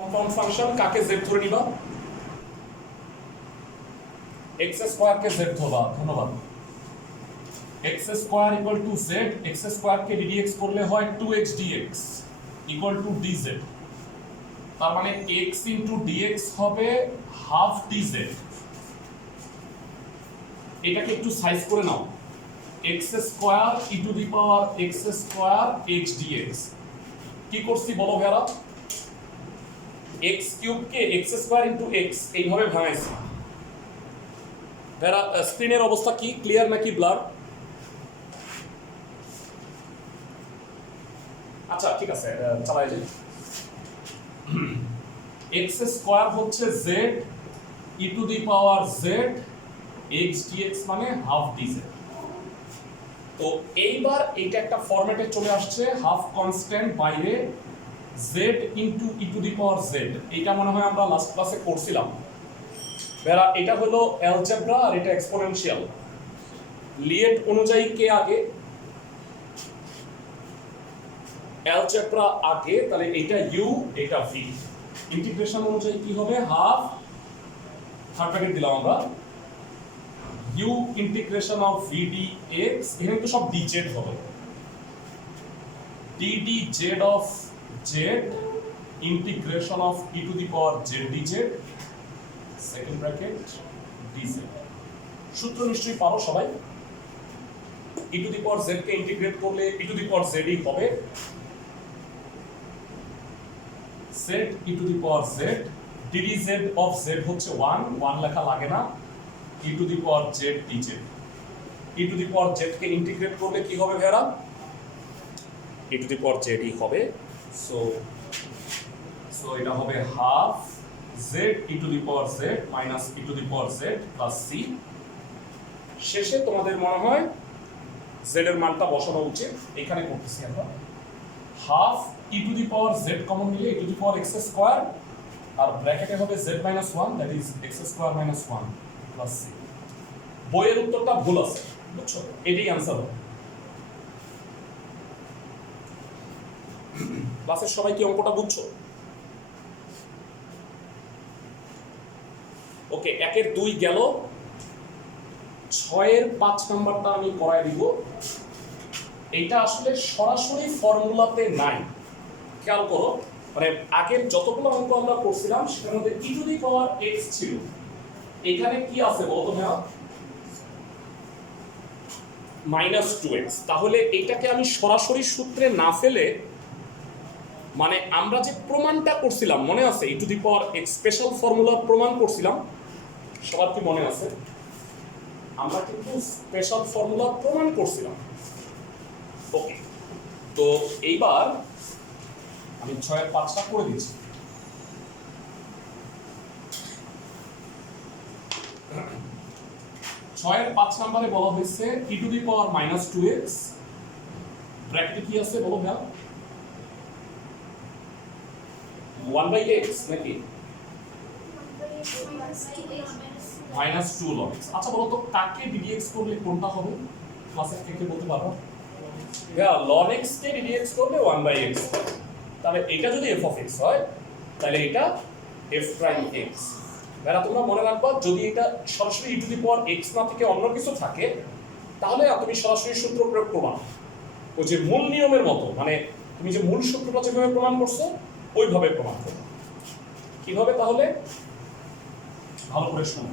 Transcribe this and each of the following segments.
Compound function কাকে z ধরে নিবা? x স্কয়ার কে z ধরবা। ধন্যবাদ। x square equal to z, x square K ddx করলে হয় 2x dx equal to dz। তার মানে x ইনটু dx হবে হাফ dz। এটাকে একটু সাইজ করে নাও, x square e to the power x square h dx। কি করছি বলো ভাইরা? x কিউব কে x স্কয়ার ইনটু x এইভাবে ভাঙাইছি। ভাইরা স্ক্রিনের অবস্থা কি, ক্লিয়ার নাকি ব্লার? আচ্ছা ঠিক আছে, চালাই যাই। x স্কয়ার হচ্ছে z e to the power z h dx মানে হাফ dz। তো এইবার এটা একটা ফরম্যাটে চলে আসছে, হাফ কনস্ট্যান্ট বাইরে z into e to the power z। এটা মনে হয় আমরা লাস্ট ক্লাসে করছিলাম। বেরা এটা হলো অ্যালজেব্রা আর এটা এক্সপোনেনশিয়াল। লিয়েট অনুযায়ী কে আগে? অ্যালজেব্রা আগে, তাহলে এটা u এটা v। ইন্টিগ্রেশন অনুযায়ী কি হবে? হাফ, থার্ড ব্র্যাকেট দিলাম আমরা, u integration of v dx, এখানে তো সব dz হবে, d dz of z integration of e to the power z dz, second bracket dz। সূত্র নিশ্চয়ই পারো সবাই। e to the power z K integrate করলে e to the power z ই হবে z e to the power z, ddz of z হচ্ছে 1 লেখা লাগে না, e to the power z dz। e to the power z K integrate করলে কি হবে ভাইরা? e to the power z ই হবে। সো এটা হবে half z e to the power z minus e to the power z plus c। শেষে তোমাদের মনে হয় z এর মানটা বসানো উচিত, এখানে করতেছি আমরা। Half e to the power z common নিলে e to the power x square, আর ব্র্যাকেটে হবে z minus 1 that is x square minus 1 plus c। বইয়ের উত্তরটা ভুল আছে, বুঝছো? এটাই आंसर হবে। ক্লাসের সবাই কি অঙ্কটা বুঝছো? ওকে, 1 এর 2 গেল, 6 এর 5 নাম্বারটা আমি করায় দিব। এইটা আসলে সরাসরি ফর্মুলাতে নাই, খেয়াল করো। মানে আগের যতগুলো অঙ্ক আমরা করছিলাম সেটার মধ্যে e to the power x ছিল, এখানে কি আছে বলতো ভাইয়া? Minus 2x। তাহলে এইটাকে আমি সরাসরি সূত্রে না ফেলে, মানে আমরা যে প্রমাণটা করছিলাম মনে আছে, e to the power x special ফর্মুলার প্রমাণ করছিলাম, সবার কি মনে আছে? আমরা কিন্তু স্পেশাল ফর্মুলা প্রমাণ করছিলাম। ওকে, তো এইবার আমি 6 এর 5টা করে দিচ্ছি। ছয়ের 5 নম্বরে বলা হয়েছে e to the power minus 2x, ব্র্যাকেটে কি আছে বলো ভাইয়া? 1/x নাকি মাইনাস 2 log x। আচ্ছা বলো তো কাকে ddx করলে কোনটা হবে? ক্লাসের থেকে বলতে পারবা? ভাইয়া log x কে ddx করলে 1/x, তাহলে এটা যদি f of x হয় তাহলে এটা f prime x। ভাইয়া তোমরা মনে রাখবা, যদি এটা সরাসরি e to the power x না থেকে অন্য কিছু থাকে তাহলে তুমি সরাসরি সূত্র প্রয়োগ করবা, ওই যে মূল নিয়মের মতো, মানে তুমি যে মূল সূত্রটা যেভাবে প্রমাণ করছো ওইভাবে প্রমাণ করবে। কিভাবে তাহলে? ভালো করে শুনো,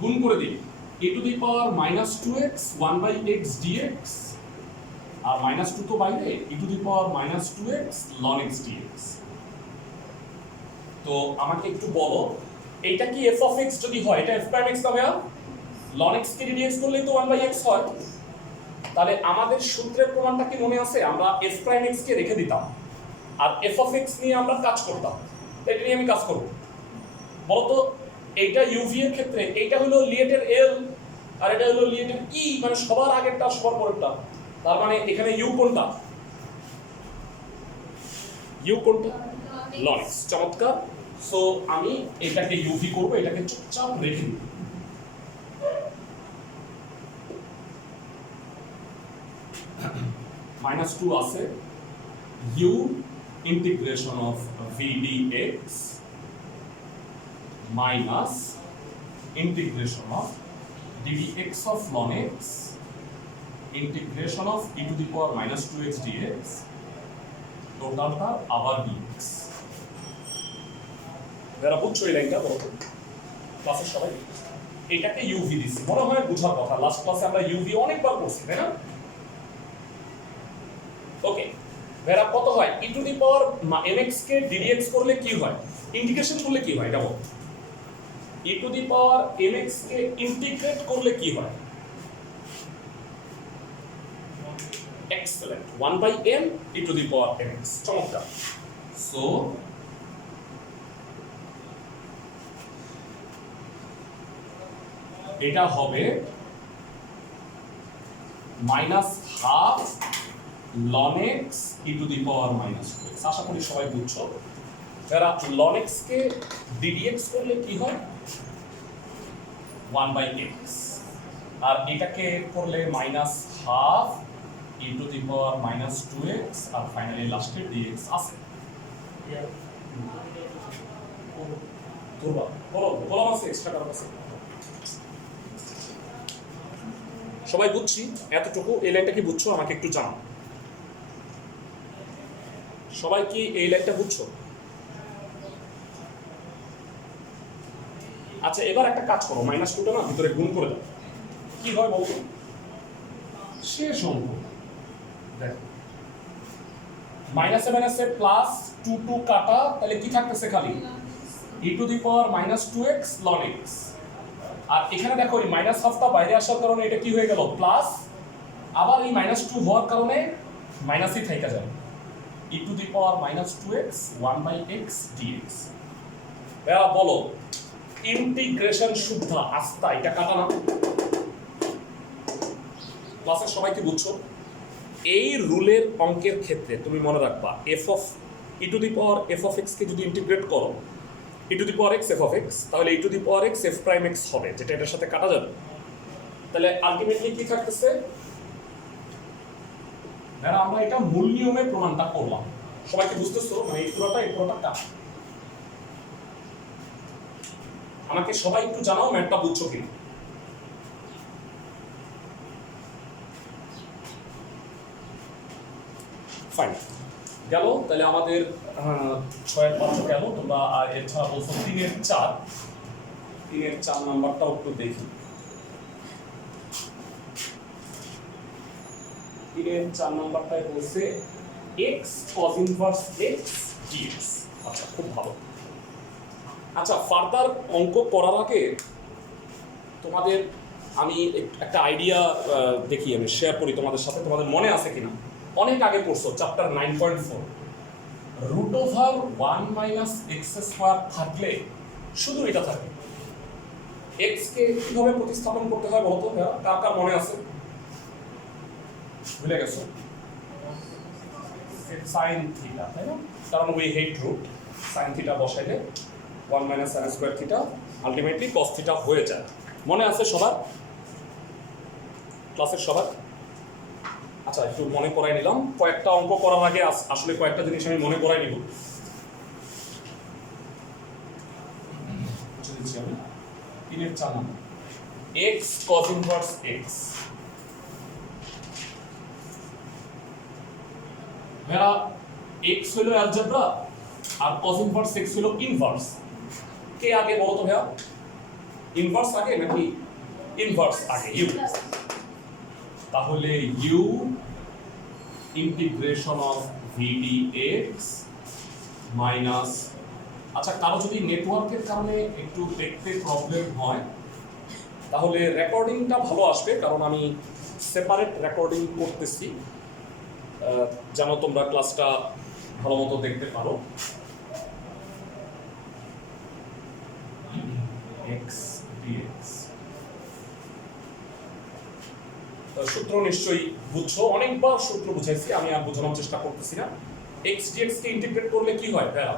গুণ করে দিই e to the power minus 2x 1/x dx, আর মাইনাস 2 তো বাইরে, e to the power minus 2x ln x dx। তো আমাকে একটু বলো, এটা কি f of x যদি হয় এটা f prime x না ভাইয়া? ln x কে dx করলেই তো 1/x হয়। তাহলে আমাদের সূত্রের প্রমাণটা কি মনে আছে? আমরা f prime x কে রেখে দিতাম আর f of x নিয়ে আমরা কাজ করতাম। এটা নিয়ে আমি কাজ করব। বলতো এইটা uv এর ক্ষেত্রে এইটা হলো লিয়েটের l আর এটা হলো লিয়েটের e, মানে সবার আগেরটা সবার পরেরটা। তার মানে এখানে u কোনটা? u কোনটা? ln x। চমৎকার। সো আমি এটাকে uv করব, এটাকে চুপচাপ রেখে দিব। -2 আছে, u integration of V dx minus integration of dx of ln x integration of e to the power minus 2x dx টোটালটা আবার dx। যারা বুঝছো এই লাইনটা বলো ক্লাসের সবাই এটাকে ইউভি দিছি, মনে হয় বুঝার কথা। লাস্ট ক্লাসে আমরা ইউভি অনেকবার পড়ছি, তাই না? ওকে, ভেরা কত হয় e to the power mx K ddx করলে কি হয়, ইন্টিগ্রেশন করলে কি হয় এটা বল। e to the power mx K integrate করলে কি হয়? Excellent, 1/m e to the power mx। চমৎকার। সো এটা হবে minus half ln x e to the power minus 2x। আশা করি সবাই বুঝছো। যারা ln x কে ddx করলে কি হয়? 1/x। আর এটাকে করলে minus half e to the power minus 2x আর ফাইনালি লাস্টের dx আছে। বলো আছে এক্সট্রা কারণ আছে। সবাই বুঝছি এতটুকু? এই লাইনটা কি বুঝছো? আমাকে একটু জানাও। সবাই কি এই লাইনটা বুঝছো? আচ্ছা, এবার একটা কাজ করো, মাইনাস 2টা না ভিতরে গুণ করে দাও। কি হয় বলতো? শেষ অঙ্ক দেখো, মাইনাসে মাইনাসে প্লাস 2 কাটা, তাহলে কি থাকতেছে খালি e to the power minus 2x ln x। আর এখানে দেখো এই মাইনাস হাফটা বাইরে আসার কারণে এটা কি হয়ে গেল প্লাস, আবার এই মাইনাস 2 হওয়ার কারণে মাইনাসই থেকে যাবে e to the power minus 2x 1/x dx। এরা বলো ইন্টিগ্রেশন শুদ্ধ আস্থা এটা কাটা না? ক্লাসের সবাই কি বুঝছো? এই রুলের অঙ্কের ক্ষেত্রে তুমি মনে রাখবা f of e to the power f of x কে যদি ইন্টিগ্রেট করো e to the power x f of x, তাহলে e to the power x f prime x হবে, যেটা এটার সাথে কাটা যাবে। তাহলে আলটিমেটলি কি থাকতেছে? যারা আমরা এটা মূল নিয়মে প্রমাণটা করলাম। সবাইকে বুঝতেছো? মানে এই পুরোটা কাটা। আমাকে সবাই একটু জানাও ম্যাথটা বুঝছো কিনা। ফাইন, গেল। তাহলে আমাদের 6 5 গেল। তোমরা এছাড়া বলছো 3 এর 4 নাম্বারটাও একটু দেখি। 3 এর 4 নাম্বারটায় বলছে x cos inverse x dx। আচ্ছা, খুব ভালো। আচ্ছা, ফার্দার অঙ্ক করার আগে তোমাদের আমি একটা আইডিয়া দেখি, আমি শেয়ার করি তোমাদের সাথে। তোমাদের মনে আছে কিনা? অনেক আগে পড়ছো chapter 9.4, root over 1 minus x square থাকলে শুধু এটা থাকে। এক্স কে কিভাবে প্রতিস্থাপন করতে হয় বলতো? কার কার মনে আছে? ভুলে গেছো? সাইন থিটা, তাই না? কারণ we hate root. Sine theta বসাইলে 1 minus sine square theta ultimately cos theta হয়ে যায়। মনে আছে সবার? ক্লাসের সবার? আচ্ছা, একটু মনে করাই নিলাম। কয়েকটা অঙ্ক করার আগে আসলে কয়েকটা জিনিস আমি মনে করাই নিব। আমি 3 এর 4 number x cos inverse x। মেরা x হলো অ্যালজেব্রা আর cos ইনভার্স x হলো ইনভার্স। কে আগে বলো তো ভাইয়া? ইনভার্স আগে নাকি ইনভার্স আগে? ইউ। তাহলে u integration of V dx minus, আচ্ছা কারো যদি নেটওয়ার্কের কারণে একটু দেখতে প্রবলেম হয় তাহলে রেকর্ডিংটা ভালো আসবে, কারণ আমি সেপারেট রেকর্ডিং করতেছি যেন তোমরা ক্লাসটা ভালো মতো দেখতে পারো। x dx সূত্র নিশ্চয়ই বুঝছো, অনেকবার সূত্র বুঝাইছি, আমি আর বোঝানোর চেষ্টা করতেছি না। x dx কে ইন্টিগ্রেট করলে কি হয়? ভাইয়া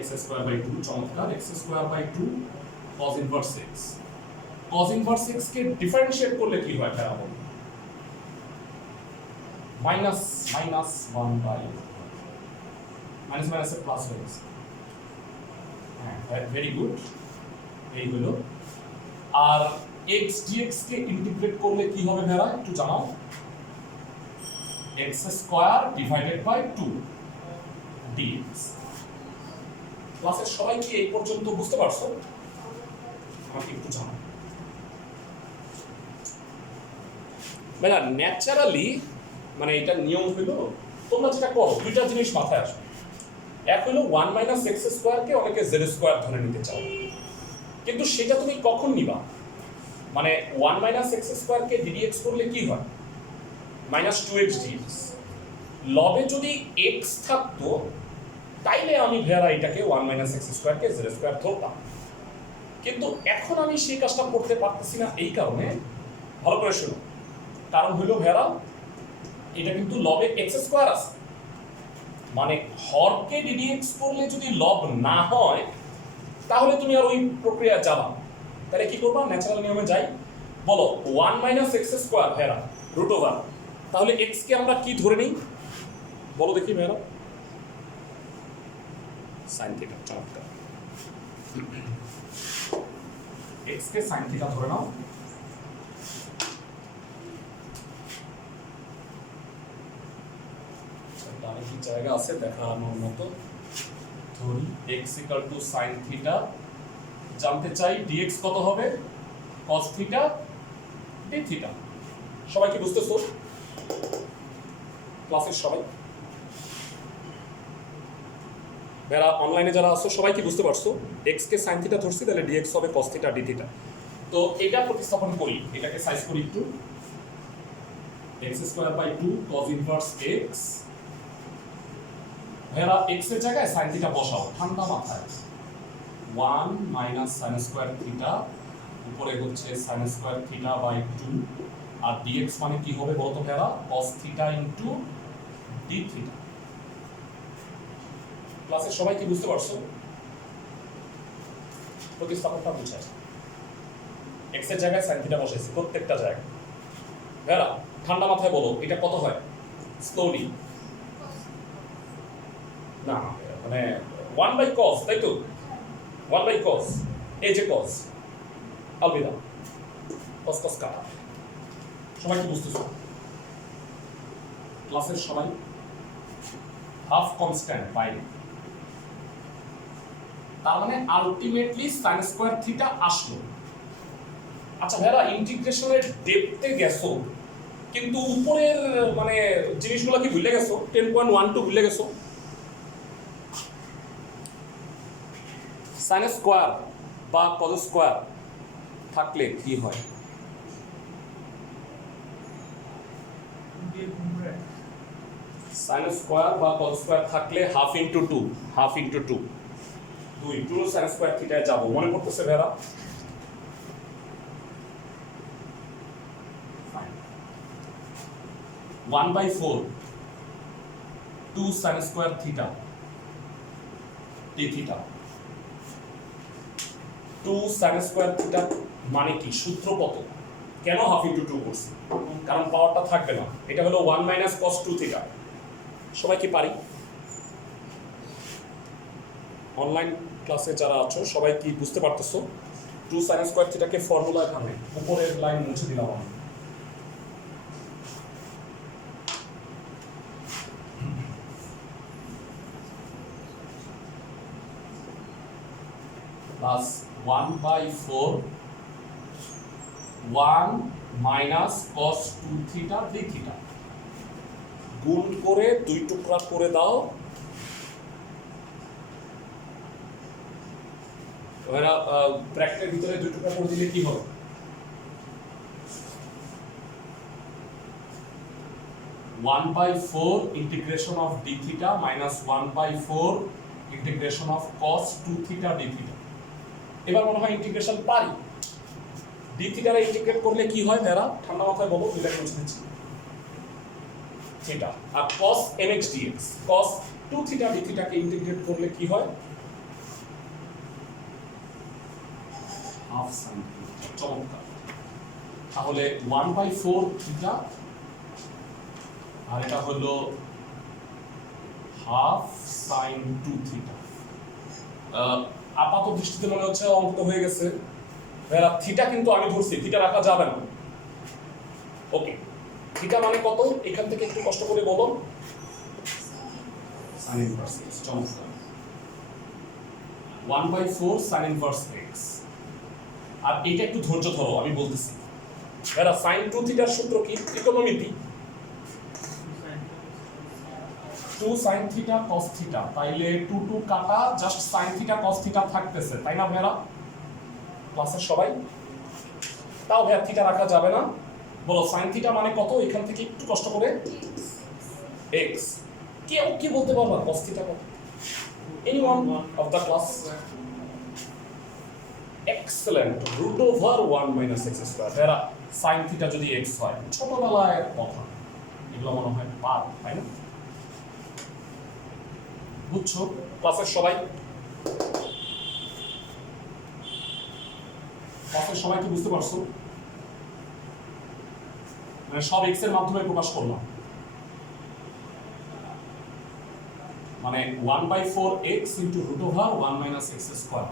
x স্কয়ার বাই 2, চমৎকার। x square by 2 cos inverse x। cos inverse x কে ডিফারেনশিয়েট করলে কি হয় ভাইয়া? মাইনাস মাইনাস 1 বাই মাইনাস মাইনাসে প্লাস হয়ে গেছে। হ্যাঁ, ভেরি গুড। এই হলো। আর x dx কে ইন্টিগ্রেট করলে কি হবে ভাইরা একটু জানাও? x square divided by 2 dx। ক্লাসের সবাই কি এই পর্যন্ত বুঝতে পারছো? আমাকে একটু জানাও। ভাইরা ন্যাচারালি মানে এটা নিয়ম হলো তোমরা যেটা করো দুইটা জিনিস মাথায় আসবে। এক হলো 1 মাইনাস এক্স স্কোয়ারকে অনেকে জেড স্কোয়ার ধরে নিতে চাও, কিন্তু সেটা তুমি কখন নিবা? মানে 1 মাইনাস এক্স স্কোয়ারকে ডিডিএক্স করলে কি হয়? Minus 2x dx. লবে যদি x থাকতো তাইলে আমি ভেরা এটাকে 1 মাইনাস এক্স স্কোয়ারকে জেড স্কোয়ার ধরতাম, কিন্তু এখন আমি সেই কাজটা করতে পারতেছি না। এই কারণে ভালো করে শুনো, কারণ হইল ভেরা এটা কিন্তু লবে এক্স স্কোয়ার আছে, মানে হরকে ডিডিএক্স করলে যদি লব না হয় তাহলে তুমি আর ওই প্রক্রিয়া যাবা। তাহলে কি করবা? ন্যাচারাল নিয়মে যাই, বলো 1 মাইনাস এক্স স্কোয়ার ভেরা রুট ওভার, তাহলে এক্স কে আমরা কি ধরে নিই বলো দেখি ভেরা? Sine theta. চমৎকার, এক্স কে সাইন থিটা ধরে নাও। ডানে কি জায়গা আছে দেখানোর মতো? ধরি x equal to sin theta, জানতে চাই dx কত হবে? cos theta d theta. সবাই কি বুঝতেছো? ক্লাসের সবাই যারা অনলাইনে যারা আছো সবাই কি বুঝতে পারছো? x কে sin থিটা ধরছি, তাহলে dx হবে cos থিটা d থিটা। তো এটা প্রতিস্থাপন করি, এটাকে সাইজ করি একটু। x square by 2 cos inverse x, ভাইরা x এর জায়গায় sin থিটা বসাও ঠান্ডা মাথায়। 1 মাইনাস sin স্কয়ার থিটা, উপরে হচ্ছে sin স্কয়ার থিটা বাই 2, আর dx মানে কি হবে বলতো ভাইরা? cos theta into d theta. ক্লাসের সবাই কি বুঝতে পারছো? প্রতিস্থাপনটা বুঝায় x এর জায়গায় sin থিটা বসাইছি প্রত্যেকটা জায়গায়। ভাইরা ঠান্ডা মাথায় বলো এটা কত হয়? স্লোলি না, মানে 1 বাই cos, তাই তো? 1 বাই cos, এই যে cos আলবিদা, cos cos কাটা। সবাই কি বুঝতেছো? ক্লাসের সবাই হাফ কনস্ট্যান্ট বাইরে, তার মানে আলটিমেটলি sin স্কয়ার থিটা আসলো। আচ্ছা ভাইরা ইন্টিগ্রেশনের ডেপথে গেছো, কিন্তু উপরের মানে জিনিসগুলো কি ভুলে গেছো? 10.12 ভুলে গেছো? sin স্কয়ার বা cos স্কয়ার থাকলে কি হয়? sin স্কয়ার বা cos স্কয়ার থাকলে half into 2, half into 2 2 sin square থিটায় যাব। মনে করতেছে ভাইরা? 1/4 2 sin স্কয়ার থিটা d থিটা। 2 sin স্কয়ার থিটা মানে কি? সূত্র কত? কেন হাফ ইনটু 2 করছি? কারণ পাওয়ারটা থাকবে না। এটা হলো 1 মাইনাস cos 2 থিটা। সবাই কি পারি? অনলাইন ক্লাসে যারা আছো সবাই কি বুঝতে পারতেছো? 2 sin স্কয়ার থিটাকে ফর্মুলা এখানে উপরের লাইন মুছে দিলাম আমি। Plus 1/4 1 minus cos 2 theta d theta, গুণ করে 2 টুকরা করে দাও। এরা ব্র্যাকেটের ভিতরে 2 টুকরা করে দিলে কি হবে? 1/4 integration of d theta minus 1/4 integration of cos 2 theta d theta. এবার মনে হয় ইন্টিগ্রেশন পারি। d থিটারে ইন্টিগ্রেট করলে কি হয় ভাইরা? ঠান্ডা মাথায় বলো, দুইটা মুছে দিচ্ছি। থিটা আর cos mx dx, cos 2 theta d থিটাকে ইন্টিগ্রেট করলে কি হয়? Half sin theta. চমৎকার। তাহলে 1/4 থিটা আর এটা হলো হাফ সাইন 2 থিটা। আপাত দৃষ্টিতে মনে হচ্ছে অঙ্ক তো হয়ে গেছে, থিটা কিন্তু আমি ধরছি, থিটা রাখা যাবে না। ওকে, থিটা মানে কত এখান থেকে একটু কষ্ট করে বলো। সাইন ইনভার্স x, চমৎকার। 1/4 সাইন ইনভার্স x। আর এটা একটু ধৈর্য ধরো, আমি বলতেছি। এরা সাইন 2 থিটার সূত্র কি? ত্রিকোণমিতি। 2 sin থিটা cos থিটা, তাইলে 2 কাটা, just sin theta cos theta থাকতেছে, তাই না ভাইরা? ক্লাসের সবাই তাও ভাইয়া থিটা রাখা যাবে না। বলো sin থিটা মানে কত এখান থেকে একটু কষ্ট করে? x। কেউ কি বলতে পারবা cos থিটা কত? Anyone of the class? Excellent, √1 - x²। ভাইরা sin থিটা যদি x হয়, ছোটবেলায় কথা, এগুলো মনে হয় পার, তাই না? বুঝছো ক্লাসের সবাই? ক্লাসের সবাই কি বুঝতে পারছো? মানে সব x এর মাধ্যমে প্রকাশ করলাম, মানে 1/4 x × √1 - x²।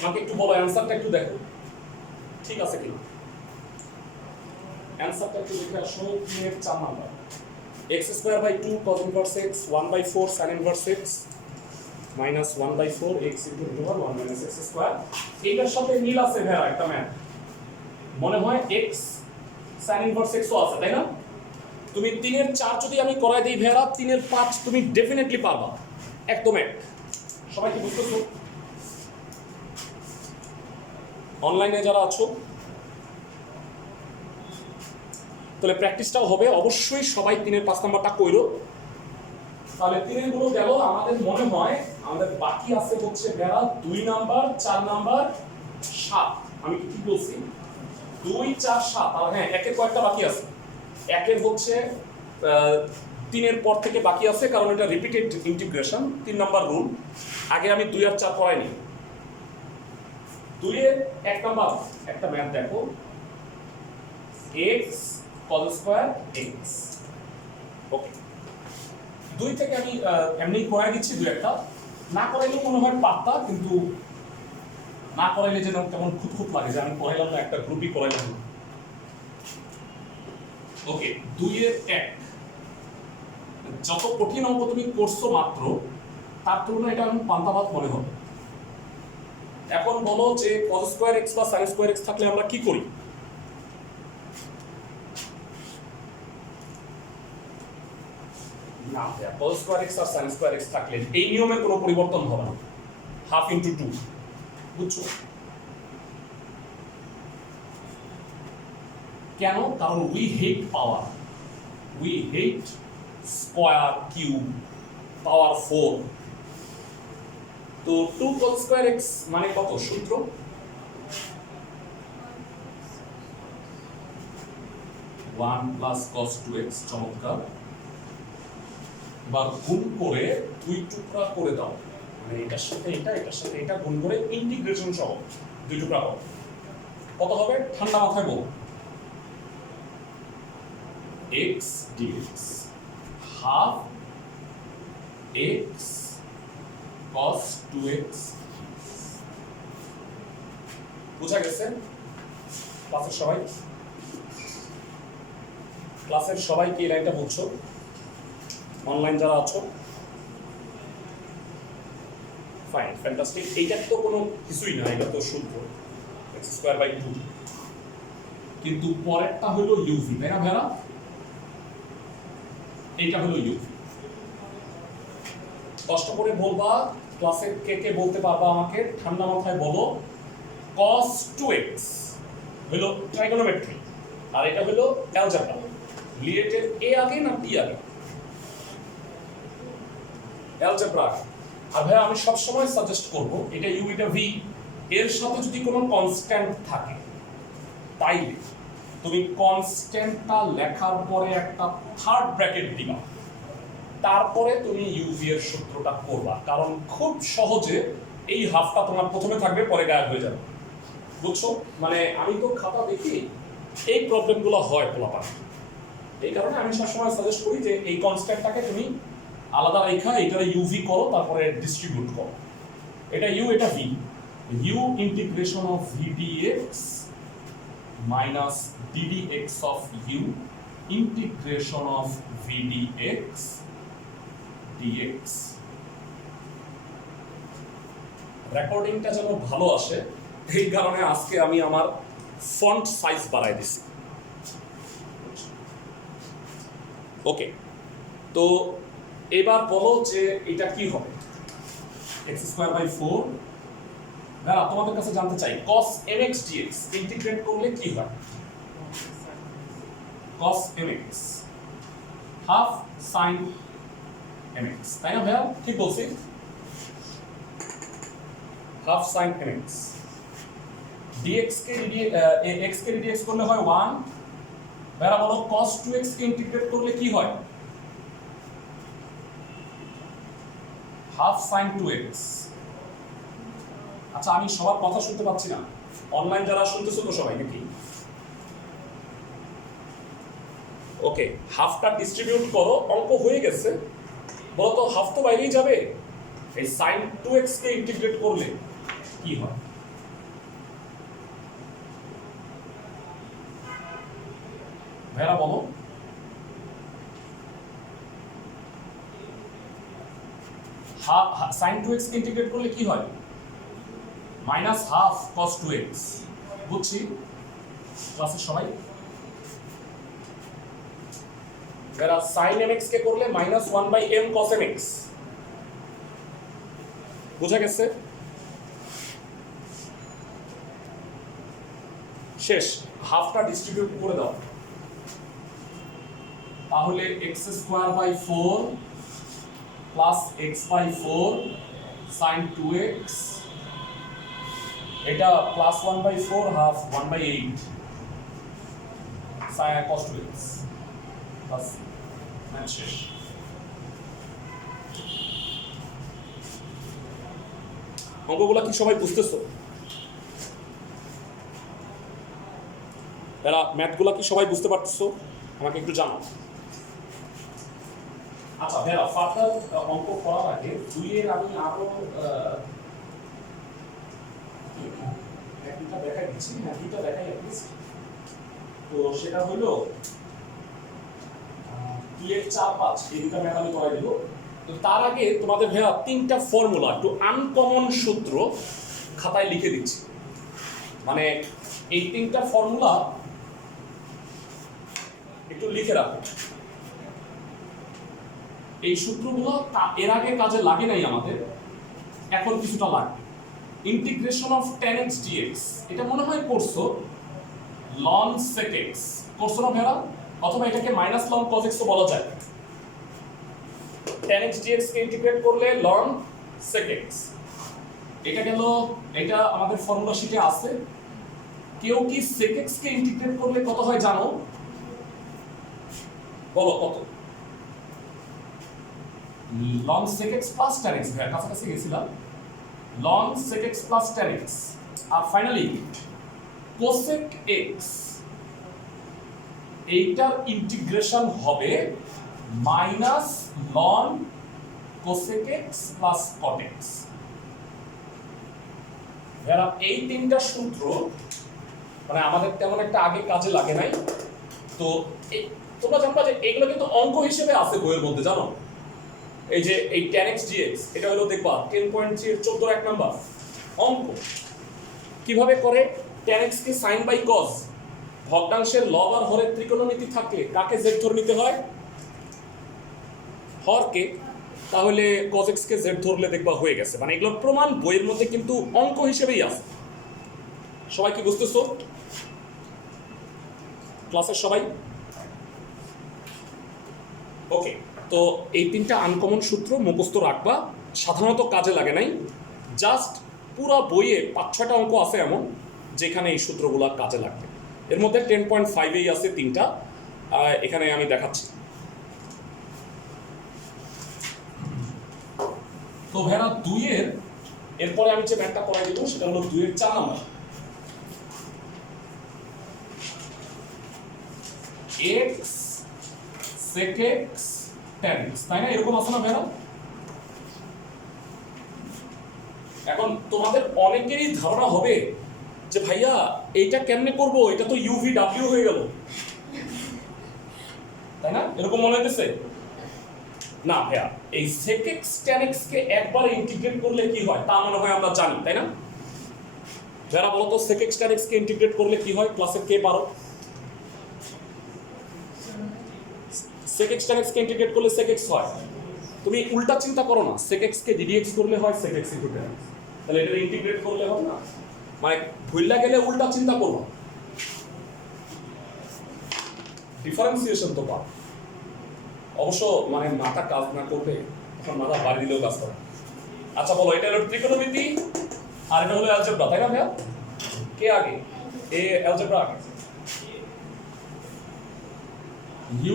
আমাকে একটু বলো অ্যানসারটা একটু দেখো ঠিক আছে কিনা। অ্যানসারটা একটু দেখে আসো। 3/4 number, x²/2 cos inverse x, 1/4 sin inverse x, -1/4 x × √1 - x²। এইটার সাথে মিল আছে ভাইয়া একটা ম্যাথ, মনে হয় x sin inverse x ও আছে, তাই না? তুমি 3/4 যদি আমি করাই দিই ভাইয়া, 3/5 তুমি ডেফিনেটলি পারবা, একদম এক। সবাই কি বুঝতেছো? অনলাইনে যারা আছো, তাহলে প্র্যাকটিসটাও হবে অবশ্যই। সবাই 3/5 নাম্বারটা কইরো। তাহলে 3 গুলো গেল। আমাদের মনে হয় আমাদের বাকি আছে হচ্ছে বেড়া 2 নাম্বার, 4 নাম্বার, 7। আমি কি ঠিক বলছি? 2, 4, 7। আর হ্যাঁ, একের কয়েকটা বাকি আছে। একের হচ্ছে 3 পর থেকে বাকি আছে, কারণ এটা রিপিটেড ইন্টিগ্রেশন, 3 নাম্বার রুল। আগে আমি 2 আর 4 পড়াইনি। 2 এর 1 নাম্বার একটা ম্যাথ দেখো, x cos² x। ওকে, 2 থেকে আমি এমনি করাই দিচ্ছি, 2 একটা না করাইলে মনে হয় পাত্তা, কিন্তু না করাইলে যেন কেমন খুঁতখুত লাগে যে আমি করাইলাম না, একটা গ্রুপই করাইলাম। ওকে, 2 এর 1। যত কঠিন অঙ্ক তুমি করছো মাত্র, তার তুলনায় এটা এখন পান্তাভাত মনে হবে। এখন বলো যে cos² x বা sin² x থাকলে আমরা কি করি? না, cos² x আর sin² x থাকলে এই নিয়মের কোনো পরিবর্তন হবে না, 1/2 × 2। বুঝছো কেন? কারণ we hate power, we hate square, cube, power 4। তো 2 cos² x মানে কত? সূত্র 1 + cos 2x। চমৎকার। এবার গুণ করে 2 টুকরা করে দাও, মানে এটার সাথে এটা, এটার সাথে এটা গুণ করে ইন্টিগ্রেশন সহ 2 টুকরা হবে। কত হবে ঠান্ডা মাথায় বল? x dx, 1/2 x cos 2x। বুঝা গেছে ক্লাসের সবাই? ক্লাসের সবাই কি লাইনটা বুঝছো? অনলাইন যারা আছো, ফাইন, ফ্যান্টাস্টিক। এইটা তো কোনো কিছুই না, এটা তো সূত্র x²/2, কিন্তু পরেরটা হলো ইউভি, তাই না ভাইরা? এইটা হলো ইউভি। কষ্ট করে বলবা, ক্লাসে কে কে বলতে পারবা আমাকে, ঠান্ডা মাথায় বলো। cos 2x হলো ট্রাইগোনোমেট্রি, আর এটা হলো অ্যালজেব্রা। লিয়েটের এ আগে না টি আগে? অ্যালজেব্রা। আর ভাই আমি সব সময় সাজেস্ট করব, এটা ইউ এটা ভি, এর সাথে যদি কোনো কনস্ট্যান্ট থাকে, তাইলে তুমি কনস্ট্যান্টটা লেখার পরে একটা থার্ড ব্র্যাকেট দিবা, তারপরে তুমি ইউভি এর সূত্রটা করবা, কারণ খুব সহজে এই হাফটা তোমার প্রথমে থাকবে, পরে গায়েব হয়ে যাবে। বুঝছো? মানে আমি তো খাতা দেখি এই প্রবলেমগুলো হয় পোলাপান। এই কারণে আমি সবসময় সাজেস্ট করি যে এই কনস্ট্যান্টটাকে তুমি আলাদা রেখা এটারে ইউভি করো, তারপরে ডিস্ট্রিবিউট করো। এটা ইউ, এটা v. U integration of v dx minus d dx of u integration of v dx dx. রেকর্ডিংটা যেন ভালো আসে এই কারণে আজকে আমি আমার ফন্ট সাইজ বাড়াই দিছি। ওকে, তো এবার বলো যে এটা কি হবে। x²/4 দাঁড়া, তোমাদের কাছে জানতে চাই cos mx dx ইন্টিগ্রেট করলে কি হয়। cos mx half sin mx, তাই না ভাইয়া? ঠিক বলছি? হাফ sin mx dx কে x কে dx করলে হয় 1। ভাইয়া বলো cos 2x কে ইন্টিগ্রেট করলে কি হয়। Half sin 2x। আচ্ছা, আমি সবার কথা শুনতে পাচ্ছি না, অনলাইন যারা শুনতেছো তো সবাই নাকি? ওকে, হাফটা ডিস্ট্রিবিউট করো, অঙ্ক হয়ে গেছে। বলো তো হাফ তো বাইরেই যাবে, এই sin 2x কে ইন্টিগ্রেট করলে কি হয়। ভাইরা বলো। sin 2x কে ইন্টিগ্রেট করলে কি হয়? Minus half cos 2x। বুঝছি ক্লাসের সবাই? যারা sin mx কে করলে মাইনাস 1/m cos mx। বুঝা গেছে? শেষ, হাফটা ডিস্ট্রিবিউট করে দাও, তাহলে x²/4 plus x/4 sin 2x, এটা plus 1/4 half 1/8 sin cos 2x plus math শেষ। অঙ্কগুলো কি সবাই বুঝতেছো? এরা ম্যাথগুলো কি সবাই বুঝতে পারতেছো? আমাকে একটু জানাও। আচ্ছা ভেরা, ফার্দার অঙ্ক করার আগে দুইয়ের আমি আরো একটা দেখাই দিচ্ছি। হ্যাঁ, দুইটা দেখাই অ্যাটলিস্ট। তো সেটা হলো 2-4-5 এই দুটা ম্যাথ আমি করাই দিব। তো তার আগে তোমাদের ভাইয়া তিনটা ফর্মুলা, একটু আনকমন সূত্র খাতায় লিখে দিচ্ছি। মানে এই তিনটা ফর্মুলা একটু লিখে রাখো। এই সূত্রগুলো এর আগে কাজে লাগে নাই আমাদের, এখন কিছুটা লাগবে। Integration of tan x dx, এটা মনে হয় করছো ln sec x, করছো না ভাইয়া? অথবা এটাকে মাইনাস ln cos x ও বলা যায়। tan x dx কে ইন্টিগ্রেট করলে ln sec x। এটা গেল, এটা আমাদের ফর্মুলা শিটে আছে। কেউ কি sec x কে ইন্টিগ্রেট করলে কত হয় জানো? বলো কত? ln sec x plus tan x, ভাই কাছাকাছি গেছিলাম। ln sec x plus tan x, আর ফাইনালি cosec x, এইটার ইন্টিগ্রেশন হবে minus ln cosec x plus cot x। যারা এই তিনটা সূত্র মানে আমাদের তেমন একটা আগে কাজে লাগে নাই, তো তোমরা জানবা যে এগুলো কিন্তু অঙ্ক হিসেবে আছে বইয়ের মধ্যে, জানো? এই যে এই tan x dx, এটা হলো দেখবা 10.3 এর 14 এক নাম্বার অঙ্ক। কিভাবে করে? tan x কে sin বাই cos, ভগ্নাংশের লব আর হরের ত্রিকোণমিতি থাকলে কাকে z ধরে নিতে হয়? হরকে। তাহলে cos x কে z ধরলে দেখবা হয়ে গেছে। মানে এগুলোর প্রমাণ বইয়ের মধ্যে কিন্তু অঙ্ক হিসেবেই আছে। সবাই কি বুঝতেছো? ক্লাসের সবাই? ওকে, তো এই তিনটা আনকমন সূত্র মুখস্থ রাখবা, সাধারণত কাজে লাগে নাই। জাস্ট পুরো বইয়ে 5-6টা অঙ্ক আছে এমন যেখানে এই সূত্রগুলো কাজে লাগবে। এর মধ্যে 10.5 আছে তিনটা, এখানে আমি দেখাচ্ছি। তো ভাইরা 2-এর এরপরে আমি যে ম্যাথটা করাই দিব সেটা হলো 2-এর 4 number. x sec x tan x, তাই না? এরকম আছে না ভাইয়া? এখন তোমাদের অনেকেরই ধারণা হবে যে ভাইয়া এইটা কেমনে করব, এটা তো ইউ ভি ডাব্লিউ হয়ে গেল, তাই না? এরকম মনে হইতেছে না ভাইয়া। এই sec x tan x কে একবার ইন্টিগ্রেট করলে কি হয় তা মনে হয় আমরা জানি, তাই না? যারা বলো তো sec x tan x কে ইন্টিগ্রেট করলে কি হয়, ক্লাসে কে পারো? sec x tan x কে ইন্টিগ্রেট করলে sec x হয়। তুমি উল্টা চিন্তা করো না, sec x কে ddx করলে হয় sec x into tan x, তাহলে এটা ইন্টিগ্রেট করলে হবে না? মানে ভুললা গেলে উল্টা চিন্তা করো, ডিফারেন্সিয়েশন তো পাও। অবশ্য মানে মাথা কাজ না করলে তখন মাথা বাড়ি দিলেও কাজ করে। আচ্ছা বলো, এটা হলো ত্রিকোণমিতি আর এটা হলো অ্যালজেব্রা, তাই না ভাইয়া? কে আগে? অ্যালজেব্রা আগে।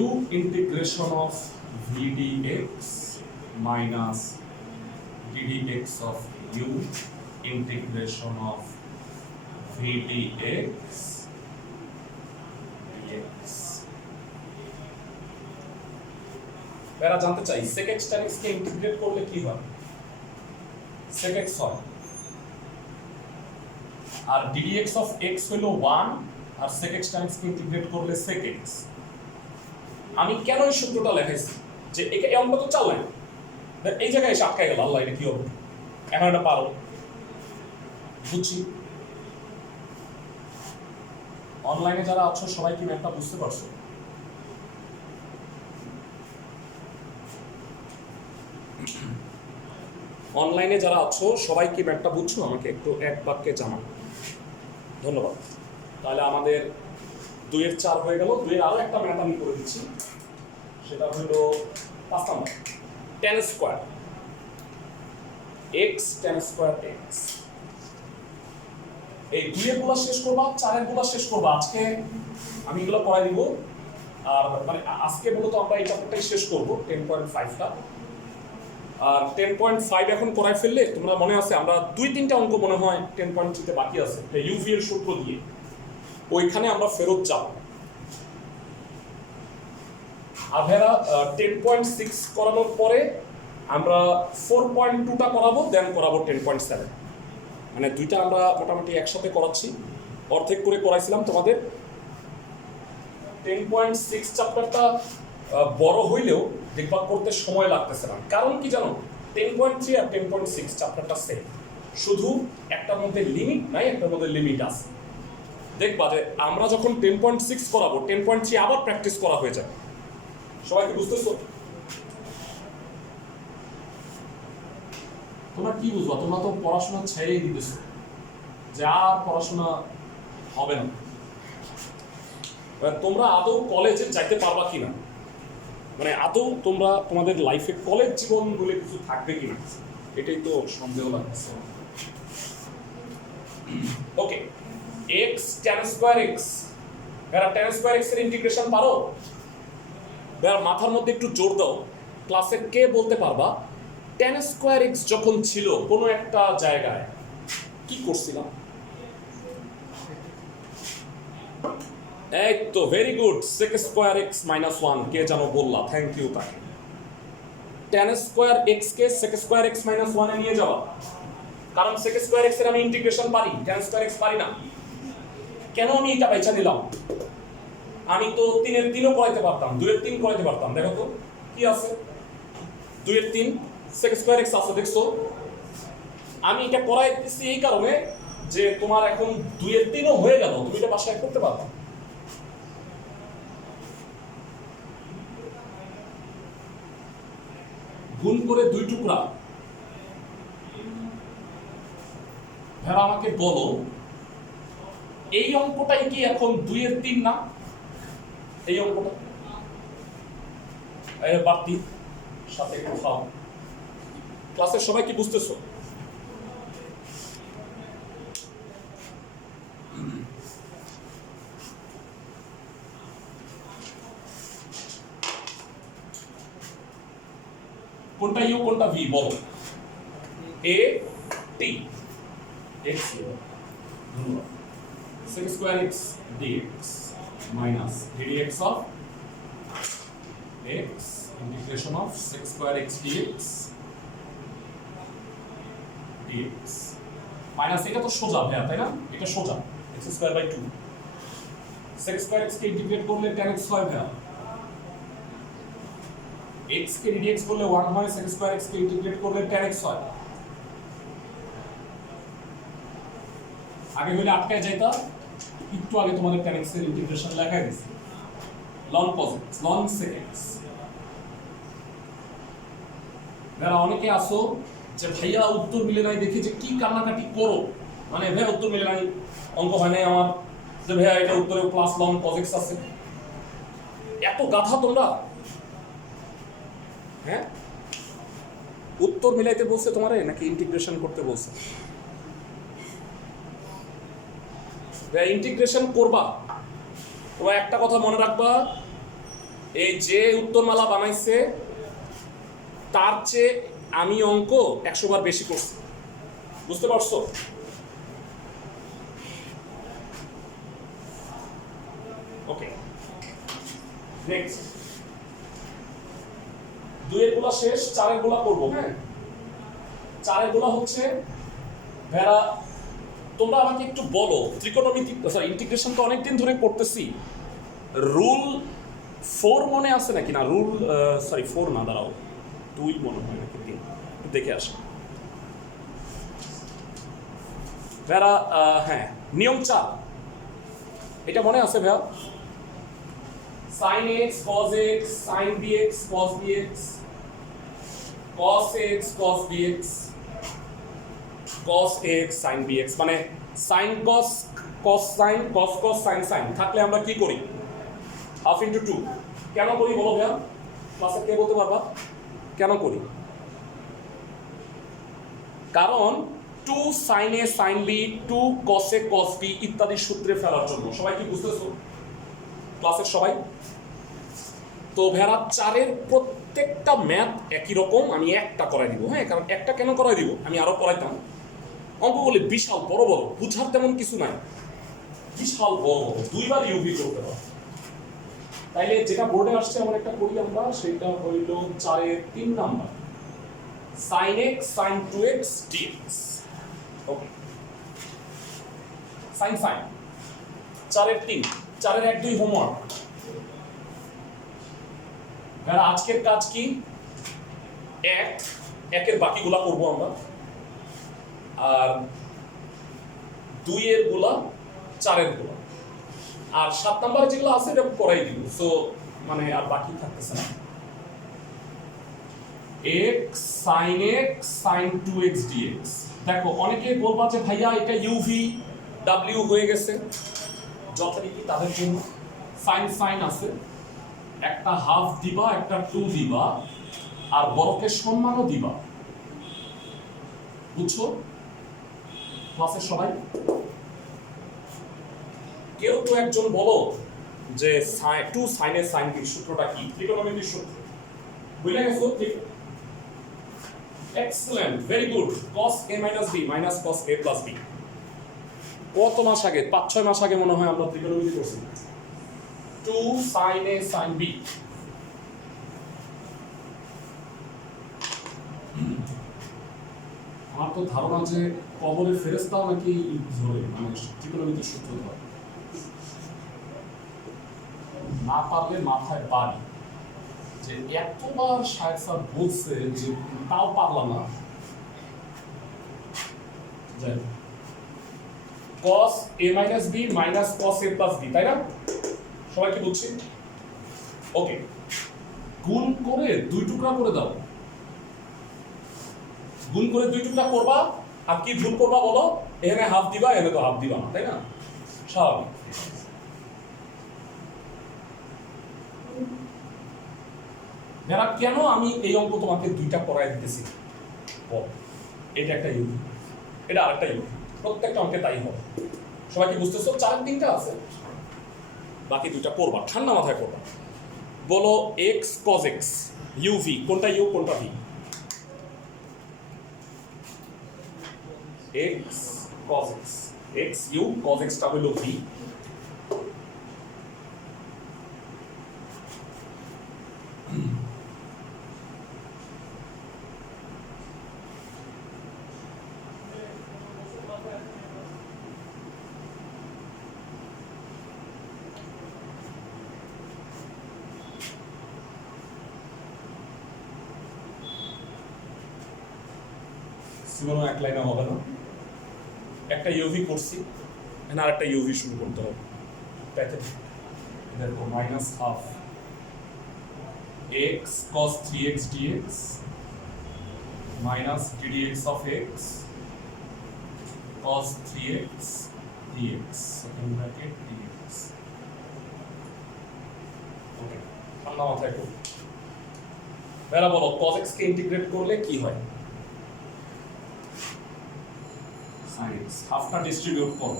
u integration of v dx minus ddx of u integration of v dx dx। এরা জানতে চাই sec x tan x কে ইন্টিগ্রেট করলে কি হয়? sec x হয়, আর ddx of x হলো 1, আর sec x tan x কে ইন্টিগ্রেট করলে sec x। আমি কেন এই সূত্রটা লেখাইছি যে এই অঙ্ক তো চাল নাই, এই জায়গায় এসে আটকাই গেল, আল্লাহ এটা কি হবে, এখন এটা পারো বুঝছি। অনলাইনে যারা আছো সবাই কি ম্যাথটা বুঝতে পারছো? অনলাইনে যারা আছো সবাই কি ম্যাথটা বুঝছো? আমাকে একটু এক বাক্যে জানাও, ধন্যবাদ। তাহলে আমাদের 2 এর 4 হয়ে গেল। 2 এর আরো একটা ম্যাথ আমি করে দিচ্ছি, সেটা হলো 5 number, tan square x tan square x। এই 2 এর গুলা শেষ করবা, 4 এর গুলা শেষ করবা। আজকে আমি এগুলো পড়াই দিব, আর মানে আজকে মূলত আমরা এই চ্যাপ্টারটাই শেষ করব 10.5টা। আর 10.5 এখন করাই ফেললে তোমরা মনে আছে আমরা 2-3টা অঙ্ক মনে হয় 10.3 তে বাকি আছে, ইউভি এর সূত্র দিয়ে ওইখানে আমরা ফেরত যাব। আর ভাইরা 10.6 করানোর পরে আমরা 4.2টা করাবো, দেন করাবো 10.7। মানে দুইটা আমরা মোটামুটি একসাথে করাচ্ছি, অর্ধেক করে করাইছিলাম তোমাদের। 10.6 চ্যাপ্টারটা বড় হইলেও দেখবা করতে সময় লাগতেছে না, কারণ কি জানো, 10.3 আর 10.6 চ্যাপ্টারটা সেম, শুধু একটার মধ্যে লিমিট নাই, একটার মধ্যে লিমিট আছে। দেখবা যে আমরা যখন 10.6 করাবো 10.3 আবার প্র্যাকটিস করা হয়ে যাবে। সবাইকে বুঝতেছো? তোমরা কি বুঝবা? তোমরা তো পড়াশোনা ছেড়েই দিতেছো, যে আর পড়াশোনা হবে না। তোমরা আদৌ কলেজে যাইতে পারবা কিনা, মানে আদৌ তোমরা তোমাদের লাইফে কলেজ জীবন বলে কিছু থাকবে কিনা, এটাই তো সন্দেহ লাগছে। ওকে, x tan স্কয়ার x, এরা tan স্কয়ার x এর ইন্টিগ্রেশন পারো? এবার মাথার মধ্যে একটু জোর দাও, ক্লাসে কে বলতে পারবা tan স্কয়ার x যখন ছিল কোনো একটা জায়গায় কি করছিলাম? এই তো very good, sec square x - 1 কে জানো বললা, থ্যাংক ইউ তাকে। tan স্কয়ার x কে sec স্কয়ার x - 1 এ নিয়ে যাওয়া, কারণ sec স্কয়ার x এর আমি ইন্টিগ্রেশন পারি, tan স্কয়ার x পারি না। কেন আমি এটা বাইচা নিলাম? আমি তো 3 এর 3ও করাইতে পারতাম, 2 এর 3 করাইতে পারতাম। দেখো তো কি আছে, 2 এর 3 sec স্কয়ার x আছে, দেখছো? আমি এটা করাইতেছি এই কারণে যে তোমার এখন 2 এর 3ও হয়ে গেল, তুমি এটা বাসায় করতে পারবা। গুণ করে 2 টুকরা। ভাইরা আমাকে বলো, এই অঙ্কটাই কি এখন 2 এর 3 না? এই অঙ্কটা বাড়তি সাথে একটু খাও। ক্লাসের সবাই কি বুঝতেছো? কোনটা ইউ কোনটা ভি বলো? এ টি x sec square x dx minus ddx of x integration of sec square x dx dx মাইনাস এটা তো সোজা ভাইয়া তাই না, এটা সোজা x square by 2 sec square x কে ইন্টিগ্রেট করলে tan x হয় ভাইয়া, x কে dx করলে 1 হয়, sec square x কে ইন্টিগ্রেট করলে tan x হয়। আগে হইলে আটকায় যাইতা, একটু আগে তোমাদের tan x এর ইন্টিগ্রেশন লেখাই দিছি ln cos x ln sec x। যারা অনেকে আসো যে ভাইয়া উত্তর মিলে নাই দেখি যে কি কান্নাকাটি করো, মানে ভাইয়া উত্তর মিলে নাই, অঙ্ক হয় নাই আমার, যে ভাইয়া এটা উত্তরে প্লাস ln cos x আছে, এত গাধা তোমরা, হ্যাঁ? উত্তর মিলাইতে বলছে তোমারে নাকি ইন্টিগ্রেশন করতে বলছে? ইন্টিগ্রেশন করবা, তোমার একটা কথা মনে রাখবা, এই যে উত্তরমালা বানাইছে তার চেয়ে আমি অঙ্ক 100 বার বেশি করছি, বুঝতে পারছো? ওকে, নেক্সট 2 এর গুলা শেষ, 4 এর গুলা করব। হ্যাঁ, 4 এর গুলা হচ্ছে ভেড়া, তোমরা আমাকে একটু বলো ত্রিকোণমিতি সরি ইন্টিগ্রেশন তো অনেকদিন ধরে করতেছি, রুল 4 মনে আছে নাকি না? রুল সরি 4 না, দাঁড়াও 2 মনে হয় নাকি 3, একটু দেখে আসো ভেড়া। হ্যাঁ, নিয়ম 4 এটা মনে আছে ভাইয়া? sin x cos x sin bx cos bx cos x cos bx cos x sin bx, মানে sin cos cos sin cos cos sin sin থাকলে আমরা কি করি? হাফ ইনটু 2 কেন করি বলো ভাইয়া? ক্লাসে কে বলতে পারবা কেন করি? কারণ 2 sin a sin b 2 cos a cos b ইত্যাদি সূত্রে ফেলার জন্য। সবাই কি বুঝতেছো ক্লাসের সবাই? তো ভেড়া 4 এর প্রত্যেকটা ম্যাথ একই রকম, আমি একটা করাই দিব। হ্যাঁ, কারণ একটা কেন করাই দিব, আমি আরো করাইতাম। অঙ্কগুলি বিশাল বড় বড়, বুঝার তেমন কিছু নাই, বিশাল বড় বড়, 2 বার ইউভি করতে পারো। তাইলে যেটা বোর্ডে আসছে এমন একটা করি আমরা, সেটা হইল 4 এর 3 number sin x sin 2x dx। ওকে, sin sin 4 এর 3, 4 এর 1 2 হোমওয়ার্ক। আর আজকের কাজ কি? 1 এর বাকিগুলা করব আমরা, আর 2 এর গুলা 4 এর গুলা, আর 7 নম্বরে যেগুলো আছে এটা করাই দিব। সো মানে আর বাকি থাকতেছে না। x sin x sin 2x dx। দেখো অনেকে বলবা যে ভাইয়া এটা uv w হয়ে গেছে, যথারীতি তাদের জন্য sin sin আছে, একটা হাফ দিবা, একটা 2 দিবা, আর বড়কে সম্মানও দিবা, বুঝছো ক্লাসের সবাই? কেউ তো একজন বলো যে 2 sin a sin b সূত্রটা কি? ত্রিকোণমিতির সূত্র বুঝলে গেছো? Excellent, very good. cos a minus b minus cos a plus b। কত মাস আগে? 5-6 মাস আগে মনে হয় আমরা ত্রিকোণমিতি করছি। 2 sin a sin b। আমার তো ধারণা যে কবরের ফেরেশতাও নাকি ধরে, মানে ত্রিকোণমিতির সূত্র ধরে, না পারলে মাথায় বাড়ি, যে এতবার শায়েখ স্যার বলছে যে তাও পারলাম না। cos a minus b minus cos a plus b, তাই না? সবাই কি বুঝছি? ওকে, গুণ করে 2 টুকরা করে দাও, গুণ করে 2 টুকরা করবা, আর কি গুণ করবা বলো? এখানে হাফ দিবা, এখানে তো হাফ দিবা না, তাই না? স্বাভাবিক। যারা কেন আমি এই অঙ্ক তোমাকে 2টা করাই দিতেছি, এটা একটা ইউজ, এটা আরেকটা ইউজ, প্রত্যেকটা অঙ্কে তাই হবে। সবাই কি বুঝতেছো? 4 এর 3টা আছে, বাকি 2টা করবা, ঠান্ডা মাথায় করবা। বলো x cos x uv, কোনটা u কোনটা v? x cos x, x u cos x টা হলো v, সিমনও এক লাইনে হবে না, একটা ইউভি করছি, আর একটা ইউভি শুরু করতে হবে। দেখো minus half x cos 3x dx minus ddx of x cos 3x dx second bracket dx। ওকে, ঠান্ডা মাথায় করো। বেলা বলো cos x কে ইন্টিগ্রেট করলে কি হয়? sin x হাফটা ডিস্ট্রিবিউট করো।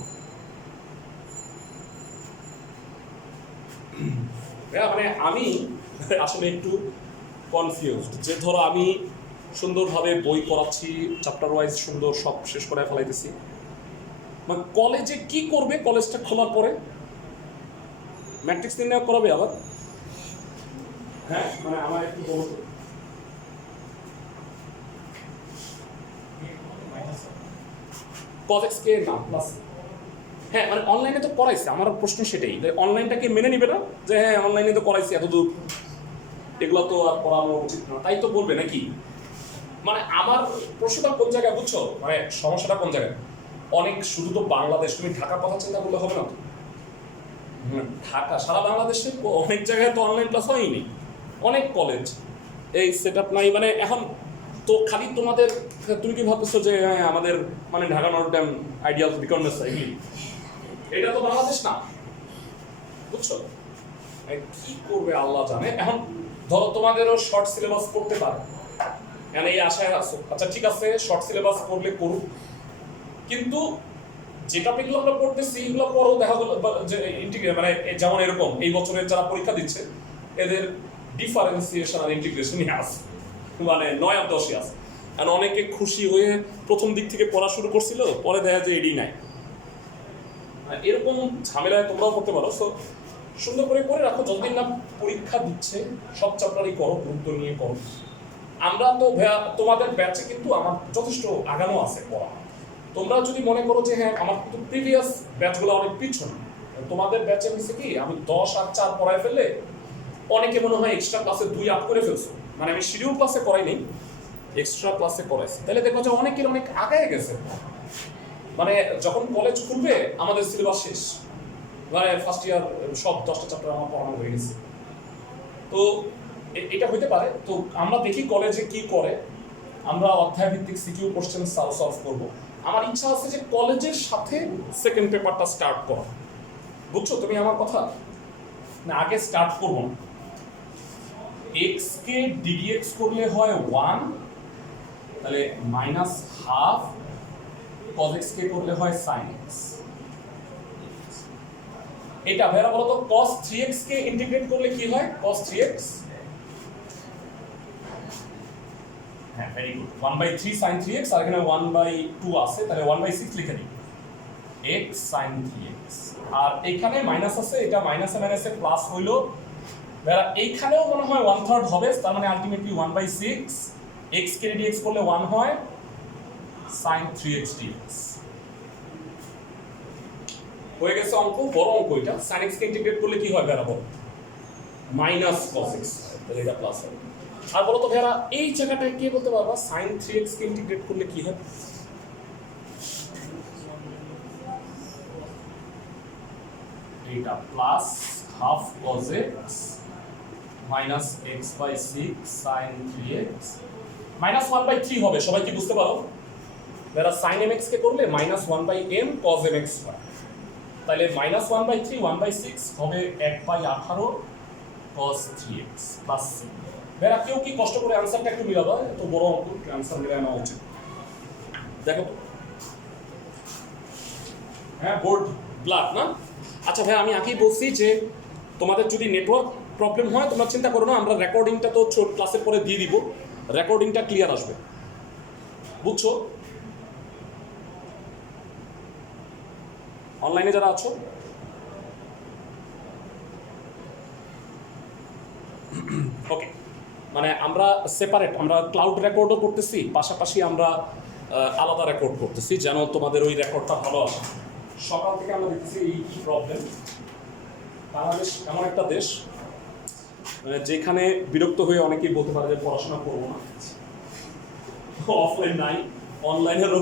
মানে আমি আসলে একটু কনফিউজড, যে ধরো আমি সুন্দরভাবে বই পড়াচ্ছি, চ্যাপ্টার ওয়াইজ সুন্দর সব শেষ করে ফেলাইতেছি, মানে কলেজে কি করবে? কলেজটা খোলার পরে ম্যাট্রিক্স নির্ণয় করাবে আবার? হ্যাঁ, মানে আমার একটু বলো তো। cos x কে না প্লাস, হ্যাঁ মানে অনলাইনে তো করাইছে, আমার প্রশ্ন সেটাই, অনলাইনটাকে মেনে নিবে না যে হ্যাঁ অনলাইনে তো করাইছে এতদূর, এগুলো তো আর পড়ানো উচিত না, তাই তো বলবে নাকি? মানে আমার প্রশ্নটা কোন জায়গায় বুঝছো, মানে সমস্যাটা কোন জায়গায়? অনেক শুধু তো বাংলাদেশ, তুমি ঢাকার কথা চিন্তা করলে হবে না তো। ঢাকা সারা বাংলাদেশে অনেক জায়গায় তো অনলাইন ক্লাস হয়নি, অনেক কলেজ এই সেট আপ নাই। মানে এখন তো খালি তোমাদের, তুমি কি ভাবতেছো যে আমাদের মানে ঢাকা নট ড্যাম আইডিয়াল বিকর্নেস এগুলি, এটা তো বাংলাদেশ না, বুঝছো? কি করবে আল্লাহ জানে। এখন ধরো তোমাদেরও শর্ট সিলেবাস করতে পারে, মানে এই আশায় আছো, আচ্ছা ঠিক আছে শর্ট সিলেবাস করলে করুক, কিন্তু যে টপিকগুলো আমরা পড়তেছি এগুলো পরেও দেখা গেল যে ইন্টিগ্রেট, মানে যেমন এরকম এই বছরের যারা পরীক্ষা দিচ্ছে এদের ডিফারেন্সিয়েশন আর ইন্টিগ্রেশনই আছে, মানে 9 আর 10ই আছে। আর অনেকে খুশি হয়ে প্রথম দিক থেকে পড়া শুরু করছিল, পরে দেখা যায় এডি নাই। এরকম ঝামেলায় তোমরাও করতে পারো। সো সুন্দর করে করে রাখো, যতদিন না পরীক্ষা দিচ্ছে সব চ্যাপ্টারই করো, গুরুত্ব নিয়ে করো। আমরা তো তোমাদের ব্যাচে কিন্তু আমার যথেষ্ট আগানো আছে পড়া। তোমরা যদি মনে করো যে হ্যাঁ আমার কিন্তু প্রিভিয়াস ব্যাচগুলো অনেক পিছনে, তোমাদের ব্যাচে হয়েছে কি আমি 10 আর 4 পড়ায় ফেললে অনেকে মনে হয় এক্সট্রা ক্লাসে 2 আপ করে ফেলছো, মানে আমি শিডিউল ক্লাসে করাই নেই, এক্সট্রা ক্লাসে করাইছি, তাহলে দেখো যে অনেকের অনেক আগায় গেছে। মানে যখন কলেজ খুলবে আমাদের সিলেবাস শেষ, মানে ফার্স্ট ইয়ার সব 10টা চ্যাপ্টার আমার পড়ানো হয়ে গেছে। তো এটা হইতে পারে। তো আমরা দেখি কলেজে কি করে, আমরা অধ্যায় ভিত্তিক সিকিউ কোশ্চেন সলভ করব। আমার ইচ্ছা আছে যে কলেজের সাথে সেকেন্ড পেপারটা স্টার্ট করা, বুঝছো তুমি আমার কথা? না আগে স্টার্ট করব না, x কে ddx করলে হয় 1, তাহলে মাইনাস হাফ cos x কে করলে হয় sin x। এটা ভাইরা বলো তো cos 3x কে ইন্টিগ্রেট করলে কি হয়? cos 3x, হ্যাঁ ভেরি গুড, 1/3 sin 3x, আর এখানে 1/2 আছে, তাহলে 1/6 লিখে দিই x sin 3x। আর এখানে মাইনাস আছে, এটা মাইনাসে মাইনাসে প্লাস হইলো, ভাইরা এইখানেও মনে হয় 1/3 হবে, তার মানে আলটিমেটলি 1/6 x কে dx করলে 1 হয় sin 3x dx। হয়ে গেছে অঙ্ক, বড় অঙ্ক এটা। sin x কে ইন্টিগ্রেট করলে কি হয় ভাইরা বলো? মাইনাস cos x, তাহলে এটা প্লাস হবে। আর বলো তো ভাইরা এই জায়গাটায় কে বলতে পারবা sin 3x কে ইন্টিগ্রেট করলে কি হয়? এটা plus half cos x minus x/6 sin 3x minus 1/3 হবে। সবাই কি বুঝতে পারো? ভাইরা sin mx কে করলে মাইনাস 1/m cos mx হয়, তাহলে মাইনাস 1/3 1/6 হবে 1/18 cos 3x প্লাস c। ভাইরা কেউ কি কষ্ট করে অ্যান্সারটা একটু মিলাবা? এত বড় অঙ্ক অ্যান্সার মিলানো নেওয়া উচিত। দেখো তো, হ্যাঁ বোর্ড ব্ল্যাক না? আচ্ছা ভাই আমি আগেই বলছি যে তোমাদের যদি নেটওয়ার্ক প্রবলেম হয় তোমরা চিন্তা করো না, আমরা রেকর্ডিংটা তো ছোট ক্লাসের পরে দিয়ে দিব, রেকর্ডিংটা ক্লিয়ার আসবে, বুঝছো? অনলাইনে যারা আছো ওকে, মানে আমরা সেপারেট, আমরা ক্লাউড রেকর্ডও করতেছি, পাশাপাশি আমরা আলাদা রেকর্ড করতেছি যেন তোমাদের ওই রেকর্ডটা ভালো আসে। সকাল থেকে আমরা দেখতেছি এই প্রবলেম। বাংলাদেশ এমন একটা দেশ যেখানে বিরক্ত হয়ে অনেকেই বলতে পারে যে পড়াশোনা করবো না, অফলাইন নাই, অনলাইনেরও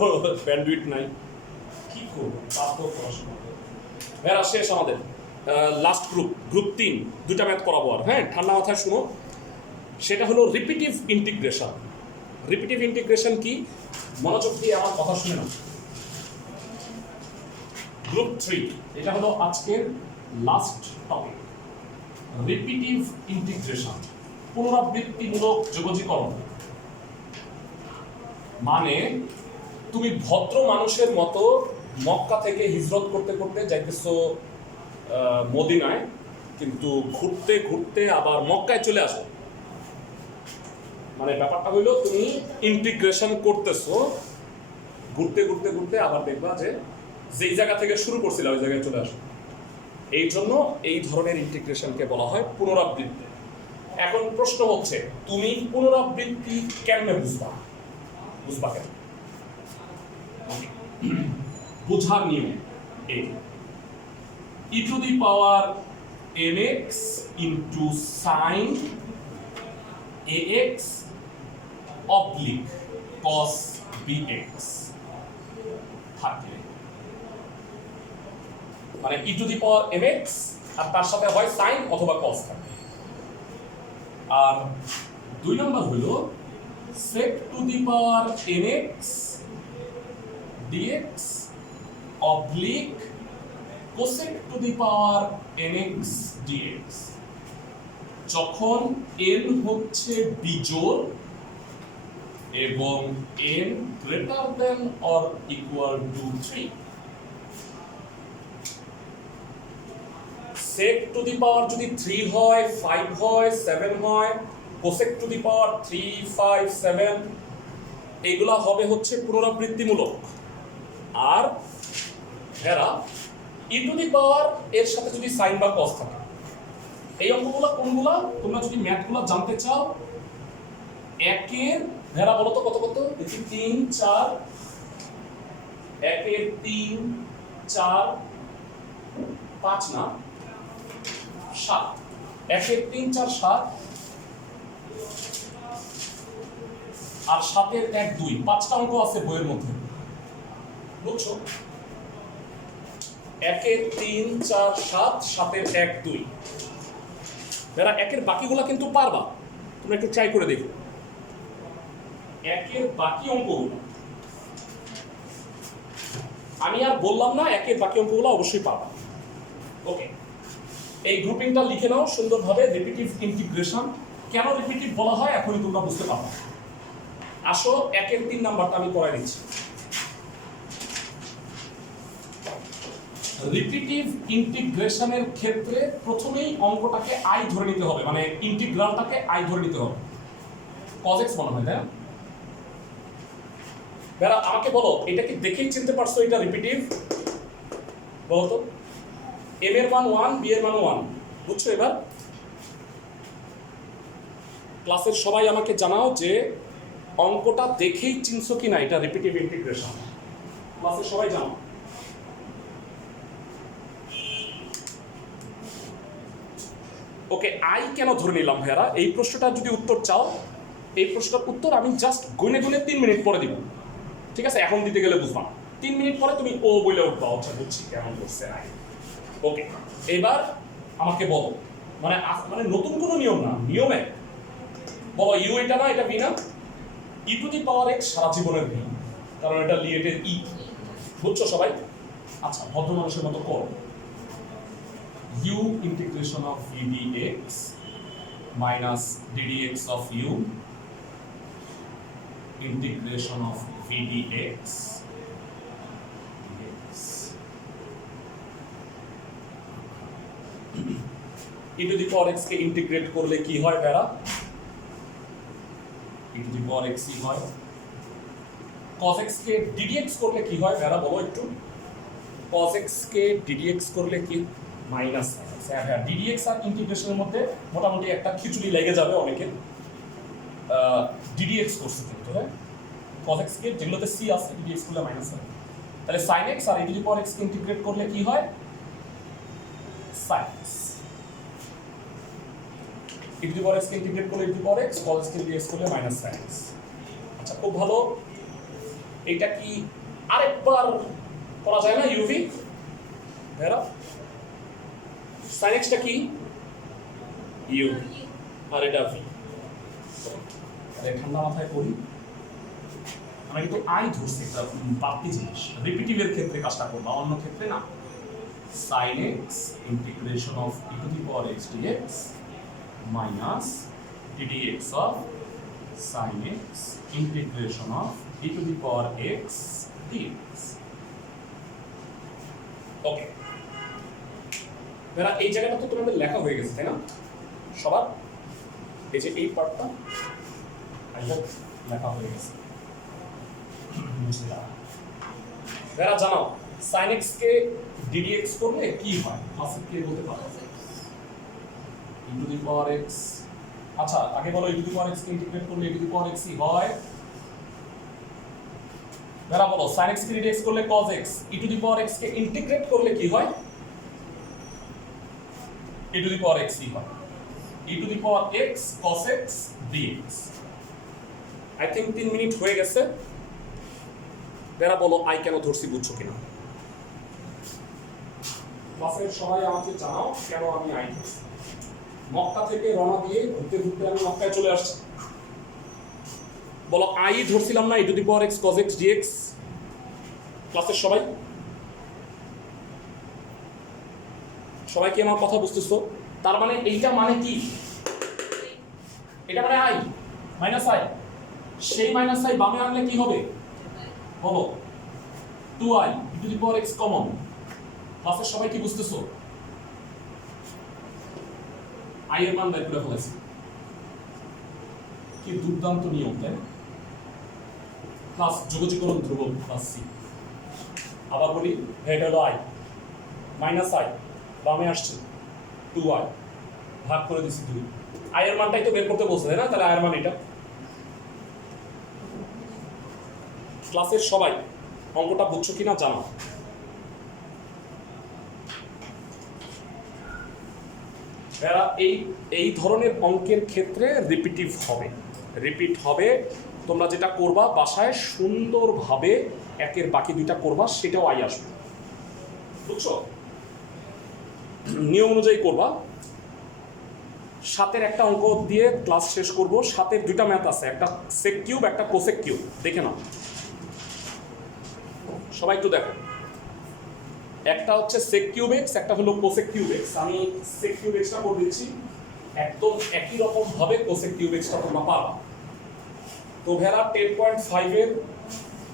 ব্যান্ডউইথ নাই, কি করবো, তারপর পড়াশোনা ভাইয়া শেষ আমাদের লাস্ট গ্রুপ 3 দুটা ম্যাথ করাবো আর, হ্যাঁ ঠান্ডা মাথায় শুনো। সেটা হলো রিপিটিভ ইন্টিগ্রেশন। রিপিটিভ ইন্টিগ্রেশন কি, মনোযোগ দিয়ে আমার কথা শুনে না। গ্রুপ 3 এটা হলো আজকের লাস্ট টপিক, রিপিটিভ ইন্টিগ্রেশন, পুনরাবৃত্তিমূলক যোগজীকরণ। মানে তুমি ভদ্র মানুষের মতো মক্কা থেকে হিজরত করতে করতে যাইতেছো মদিনায়, কিন্তু ঘুরতে ঘুরতে আবার মক্কায় চলে আসো। মানে ব্যাপারটা হইলো তুমি ইন্টিগ্রেশন করতেছো, ঘুরতে ঘুরতে ঘুরতে আবার দেখবা যে যেই জায়গা থেকে শুরু করছিল ওই জায়গায় চলে আসো। এই জন্য এই ধরনের ইন্টিগ্রেশনকে বলা হয় পুনরাবৃত্তি। এখন প্রশ্ন হচ্ছে, তুমি পুনরাবৃত্তি কেমনে বুঝবা কেন? বোঝার নিয়ম এই e to the power mx into sin ax oblique cos bx থাকলে, মানে e to the power mx আর তার সাথে হয় sin অথবা cos থাকে। আর 2 নম্বর হলো sec to the power nx dx oblique cosec to the power nx dx। যখন n হচ্ছে বিজোড় এবং n greater than or equal to 3, sec to the power যদি 3 হয়, 5 হয়, 7 হয়, cosec to the power 3, 5, 7 এগুলা হবে হচ্ছে পুনরাবৃত্তিমূলক। আর এরা e to the power এর সাথে যদি sin বা cos থাকে, এই অঙ্কগুলো কোনগুলা, তোমরা যদি ম্যাথগুলো জানতে চাও, একের ভেড়া বলো তো কত কত দেখি, 3, 4, একের 3, 4, 5 না 7, একের 3, 4, 7 আর 7-এর 1, 2, 5টা অঙ্ক আছে বইয়ের মধ্যে, বুঝছো? একের 3, 4, 7, 7-এর 1, 2 যারা একের বাকিগুলা কিন্তু পারবা, তোমরা একটু ট্রাই করে দেখো। একের বাকি অঙ্কগুলো আমি আর বললাম না, একের বাকি অঙ্কগুলো অবশ্যই পারবা। ওকে, এই গ্রুপিংটা লিখে নাও সুন্দরভাবে, রিপিটিভ ইন্টিগ্রেশন। কেন রিপিটিভ বলা হয় এখনই তোমরা বুঝতে পারবা। আসো একের 3 নাম্বারটা আমি করাই দিচ্ছি। রিপিটিভ ইন্টিগ্রেশনের ক্ষেত্রে প্রথমেই অঙ্কটাকে আই ধরে নিতে হবে, মানে ইন্টিগ্রালটাকে আই ধরে নিতে হবে। cos x মনে হয়, তাই না? বেরা আমাকে বলো, এটা কি দেখেই চিনতে পারছো এটা রিপিটিভ? বলো তো, m এর মান 1, b এর মান 1, বুঝছো? এবার ক্লাসের সবাই আমাকে জানাও যে অঙ্কটা দেখেই চিনছো কিনা এটা রিপিটিভ ইন্টিগ্রেশন। ক্লাসের সবাই জানাও। ওকে, আই কেন ধরে নিলাম ভাইয়ারা? এই প্রশ্নটার যদি উত্তর চাও, এই প্রশ্নটার উত্তর আমি জাস্ট গুনে গুনে 3 মিনিট পরে দিব, ঠিক আছে? এখন দিতে গেলে বুঝবা, 3 মিনিট পরে তুমি ও বলে উঠবা, আচ্ছা বুঝছি কেমন করছে আই। ওকে, এবার আমাকে বলো, মানে নতুন কোনো নিয়ম না, নিয়ম এক। বলো ইউ এটা না, এটা বি না? ই টু দি পাওয়ার এক্স সারা জীবনের বি, কারণ এটা লিয়েটের ই, বুঝছো সবাই? আচ্ছা, ভদ্র মানুষের মতো করো। u integration of v dx minus ddx of u integration of v dx e to the power x কে ইন্টিগ্রেট করলে কি হয় Bera? e to the power x কি হয়? cos x কে ddx করলে কি হয় বেরা বলো একটু? cos x কে ddx করলে কি? মাইনাস। হ্যাঁ, ddx আর ইন্টিগ্রেশনের মধ্যে মোটামুটি একটা খিচুড়ি লেগে যাবে অনেকের। ddx করছে কিন্তু, হ্যাঁ cos x কে যেগুলোতে c আছে ddx করলে মাইনাস হবে। তাহলে sin x আর e to the power x কে ইন্টিগ্রেট করলে কি হয়? sin x। e to the power x কে ইন্টিগ্রেট করলে e to the power x, cos x K dx করলে মাইনাস sin x। আচ্ছা, খুব ভালো। এটা কি আরেকবার করা যায় না ইউভি ভেরা sin x টা কি ইউ আর এটা ভি তাহলে ঠান্ডা মাথায় পড়ি আমরা কিন্তু আই ধরছি একটা বাড়তি জিনিস রিপিটিভের ক্ষেত্রে কাজটা করবা অন্য ক্ষেত্রে না sin x integration of e to the power x dx minus ddx of sin x integration of e to the power x dx ওকে এরা এই জায়গাটা তো তোমাদের লেখা হয়ে গেছে তাই না সবার এই যে এই পার্টটা আই হোপ লেখা হয়ে গেছে এরা জানো sin x কে ddx করলে কি হয় ক্লাসে কে বলতে পারো e to the power x আচ্ছা আগে বলো e to the power x কে ইন্টিগ্রেট করলে e to the power x হয় এরা বলো sin x কে ddx করলে cos x e to the power x কে ইন্টিগ্রেট করলে কি হয় e to the power x হয় e to the power x cos x dx I think 3 minute হয়ে গেছে এরা বলো আই কেন ধরছি বুঝছো কিনা ক্লাসের সবাই আমাকে জানাও কেন আমি আই ধরছি মক্কা থেকে রওনা দিয়ে ঘুরতে ঘুরতে আমি মক্কায় চলে আসছি বলো আই ধরছিলাম না e to the power x cos x dx ক্লাসের সবাই সবাই কি আমার কথা বুঝতেছো তার মানে এইটা মানে কি এটা মানে আই মাইনাস আই সেই মাইনাস আই বামে আনলে কি হবে বলো 2i e to the power x common ক্লাসের সবাই কি বুঝতেছো আই এর মান বের করে ফেলেছি কি দুর্দান্ত নিয়ম তাই প্লাস যোগজীকরণ ধ্রুবক প্লাস সি আবার বলি হেড হলো আই মাইনাস আই বামে আসছে 2i ভাগ করে দিছি 2 আই এর মানটাই তো বের করতে বলছে তাই না তাহলে আই এর মান এটা ক্লাসের সবাই অঙ্কটা বুঝছো কিনা জানো এরা এই ধরনের অঙ্কের ক্ষেত্রে রিপিট হবে তোমরা যেটা করবা বাসায় সুন্দরভাবে একের বাকি দুইটা করবা সেটাও আই আসবে বুঝছো নিয়ম অনুযায়ী করবা সাতের একটা অঙ্ক দিয়ে ক্লাস শেষ করব সাতের দুইটা ম্যাথ আছে একটা সেক কিউব একটা কোসেক কিউব দেখে নাও সবাই একটু দেখো একটা হচ্ছে sec কিউব x একটা হলো cosec কিউব x আমি sec কিউব x টা করে দিচ্ছি একদম একই রকম ভাবে cosec কিউব x টা তোমরা পাবা তো ভেরা 10.5 এর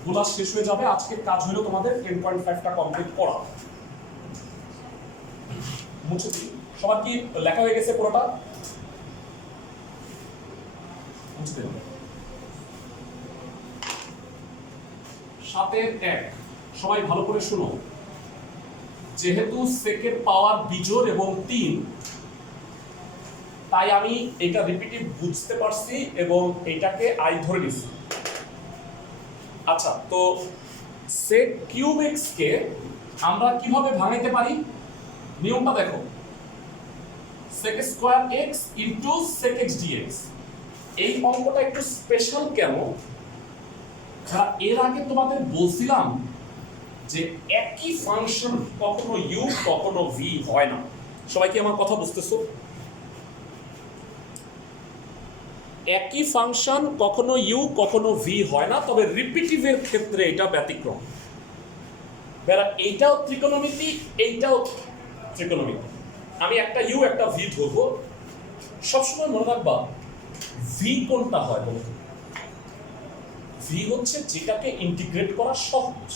গুলা শেষ হয়ে যাবে আজকের কাজ হলো তোমাদের 10.5 টা কমপ্লিট করা মুছে দিই সবার কি লেখা হয়ে গেছে পুরোটা মুছে দিই সাতের 1 সবাই ভালো করে শুনো যেহেতু সেকের পাওয়ার বিজোড় এবং 3 তাই আমি এটা রিপিটিভ বুঝতে পারছি এবং এটাকে আই ধরে নিছি আচ্ছা তো sec কিউব x কে আমরা কিভাবে ভাঙাইতে পারি নিয়মটা দেখো sec square x sec x dx এই অঙ্কটা একটু স্পেশাল কেন এর আগে তোমাদের বলছিলাম যে একই ফাংশন কখনো u কখনো v হয় না সবাই কি আমার কথা বুঝতেছো একই ফাংশন কখনো u কখনো v হয় না তবে রিপিটিভের ক্ষেত্রে এটা ব্যতিক্রম বেরা এইটাও ত্রিকোণমিতি এইটাও ত্রিকোণমিতি আমি একটা u একটা v ধরবো সবসময় মনে রাখবা v কোনটা হয় বলতো v হচ্ছে যেটাকে ইন্টিগ্রেট করা সহজ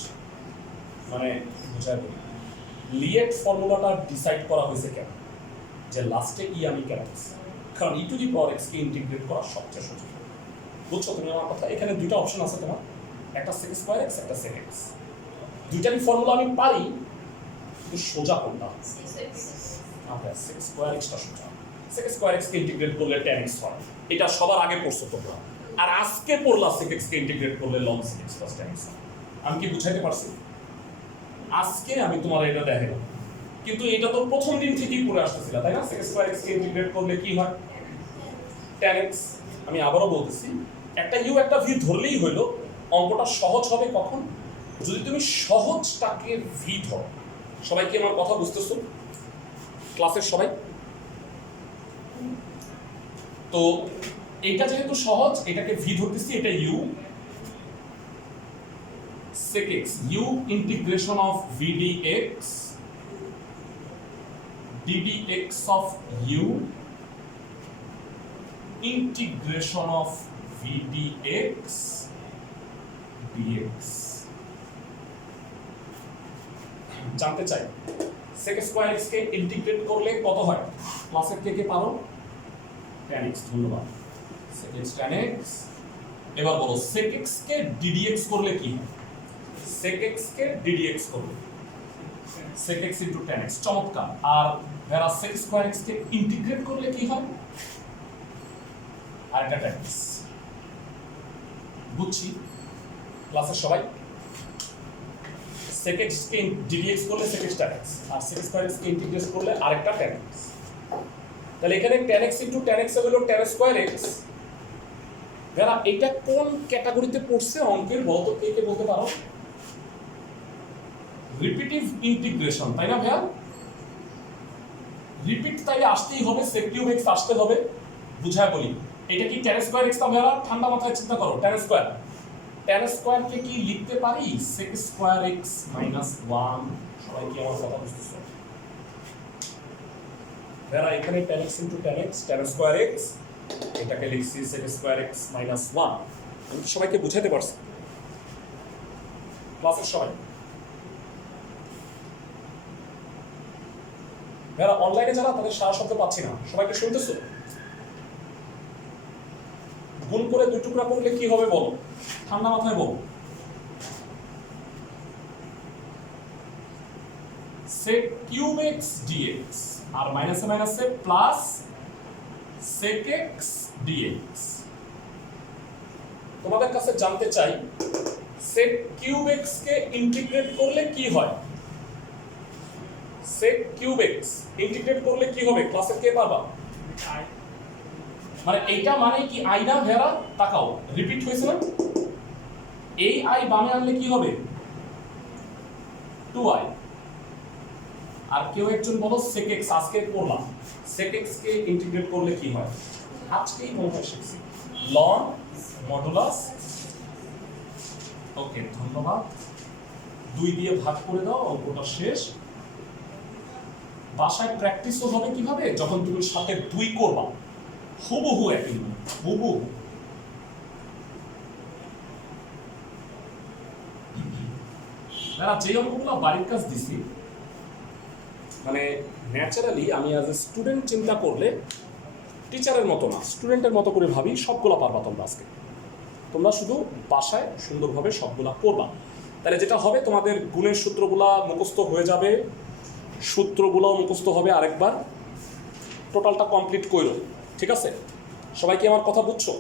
মানে বুঝাই বলি লিয়েট ফর্মুলাটা ডিসাইড করা হয়েছে কেন যে লাস্টে ই আমি কেন কারণ e to the power x কে ইন্টিগ্রেট করা সবচেয়ে সহজ বুঝছো তুমি আমার কথা এখানে দুইটা অপশন আছে তোমার একটা sec স্কয়ার x একটা sec x দুইটারই ফর্মুলা আমি পারি কিন্তু সোজা কোনটা আমরা sec স্কয়ার x টা সোজা sec স্কয়ার x কে ইন্টিগ্রেট করলে tan x হয় এটা সবার আগে পড়ছো তোমরা আর আজকে পড়লা sec x কে ইন্টিগ্রেট করলে log sec x plus tan x আমি কি বুঝাইতে পারছি আজকে আমি তোমার এটা দেখালাম কিন্তু এটা তো প্রথম দিন থেকেই পড়ে আসতেছিল তাই না sec স্কয়ার x কে ইন্টিগ্রেট করলে কি হয় tan x আমি আবারও বলতেছি একটা u একটা v ধরলেই হলো অঙ্কটা সহজ হবে কখন? যদি তুমি সহজটাকে ভি ধরো। সবাই কি আমার কথা বুঝতেছো? ক্লাসের সবাই? তো এটা যেহেতু সহজ, এটাকে ভি ধরতেছি, এটা you sec x, u integration of v dx ddx of u integration of v dx dx। জানতে চাই sec স্কয়ার x কে ইন্টিগ্রেট করলে কত হয়? ক্লাসের কে কে পারো? tan x। ধন্যবাদ। sec x tan x। এবার বলো sec x কে ddx করলে কি হয়? sec x কে ddx করবে sec x into tan x। চমৎকার। আর যারা sec স্কয়ার x কে ইন্টিগ্রেট করলে কি হয়? আরেকটা tan x। বুঝছি ক্লাসের সবাই? sec x কে ddx করলে sec x tan x, আর sec স্কয়ার x কে ইন্টিগ্রেট করলে আরেকটা tan x। তাহলে এখানে tan x into tan x হলো tan স্কয়ার x। যারা এটা কোন ক্যাটাগরিতে পড়ছে অঙ্কের বলতো কে কে বলতে পারো? রিপিটিভ ইন্টিগ্রেশন, তাই না ভাইয়া? রিপিট তাই আসতেই হবে, sec কিউব x আসতে হবে। বুঝায় বলি, এটা কি tan স্কয়ার x তা ভাইয়া? ঠান্ডা মাথায় চিন্তা করো, tan স্কয়ার কে কি লিখতে পারি? sec square x minus 1। সবাই কি আমার কথা বুঝতেছো? ভাইয়া এখানে tan x into tan x, tan square x, এটাকে লিখছি sec স্কয়ার x মাইনাস 1। আমি কি সবাইকে বুঝাতে পারছি? ক্লাসের সবাই? যারা অনলাইনে যারা তাদের সারা শব্দ পাচ্ছি না, সবাইকে শুনতেছো? গুণ করে 2 টুকরা করলে কি হবে বলো? ঠান্ডা মাথায় বলো। sec কিউব x dx আর মাইনাসে মাইনাসে প্লাস sec x dx। তোমাদের কাছে জানতে চাই sec কিউব x কে ইন্টিগ্রেট করলে কি হয়? sec কিউব x ইন্টিগ্রেট করলে কি হবে? ক্লাসে কে পারবা? মানে এইটা মানে কি i না ভেরা? তাকাও, রিপিট হয়েছে না? এই i বামে আনলে কি হবে? 2i। আর কেউ একজন বলো sec x, আজকে পড়লাম sec x কে ইন্টিগ্রেট করলে কি হয়? আজকেই মনে হয় শিখছি, ln মডুলাস। ওকে, ধন্যবাদ। 2 দিয়ে ভাগ করে দাও, অঙ্কটা শেষ। বাসায় প্র্যাকটিসও হবে কিভাবে? যখন তুমি সাথে 2 করবা, হুবহু একই, হুবহু। যে অঙ্কগুলো বাড়ির কাজ দিছি, মানে ন্যাচারালি আমি অ্যাজ এ স্টুডেন্ট চিন্তা করলে টিচারের মতো না, স্টুডেন্টের মতো করে ভাবি, সবগুলা পারবা তোমরা আজকে। তোমরা শুধু বাসায় সুন্দরভাবে সবগুলা করবা। তাহলে যেটা হবে, তোমাদের গুণের সূত্রগুলা মুখস্থ হয়ে যাবে, সূত্রগুলোও মুখস্থ হবে আরেকবার। টোটালটা কমপ্লিট করো, ঠিক আছে? সবাই কি আমার কথা বুঝছো?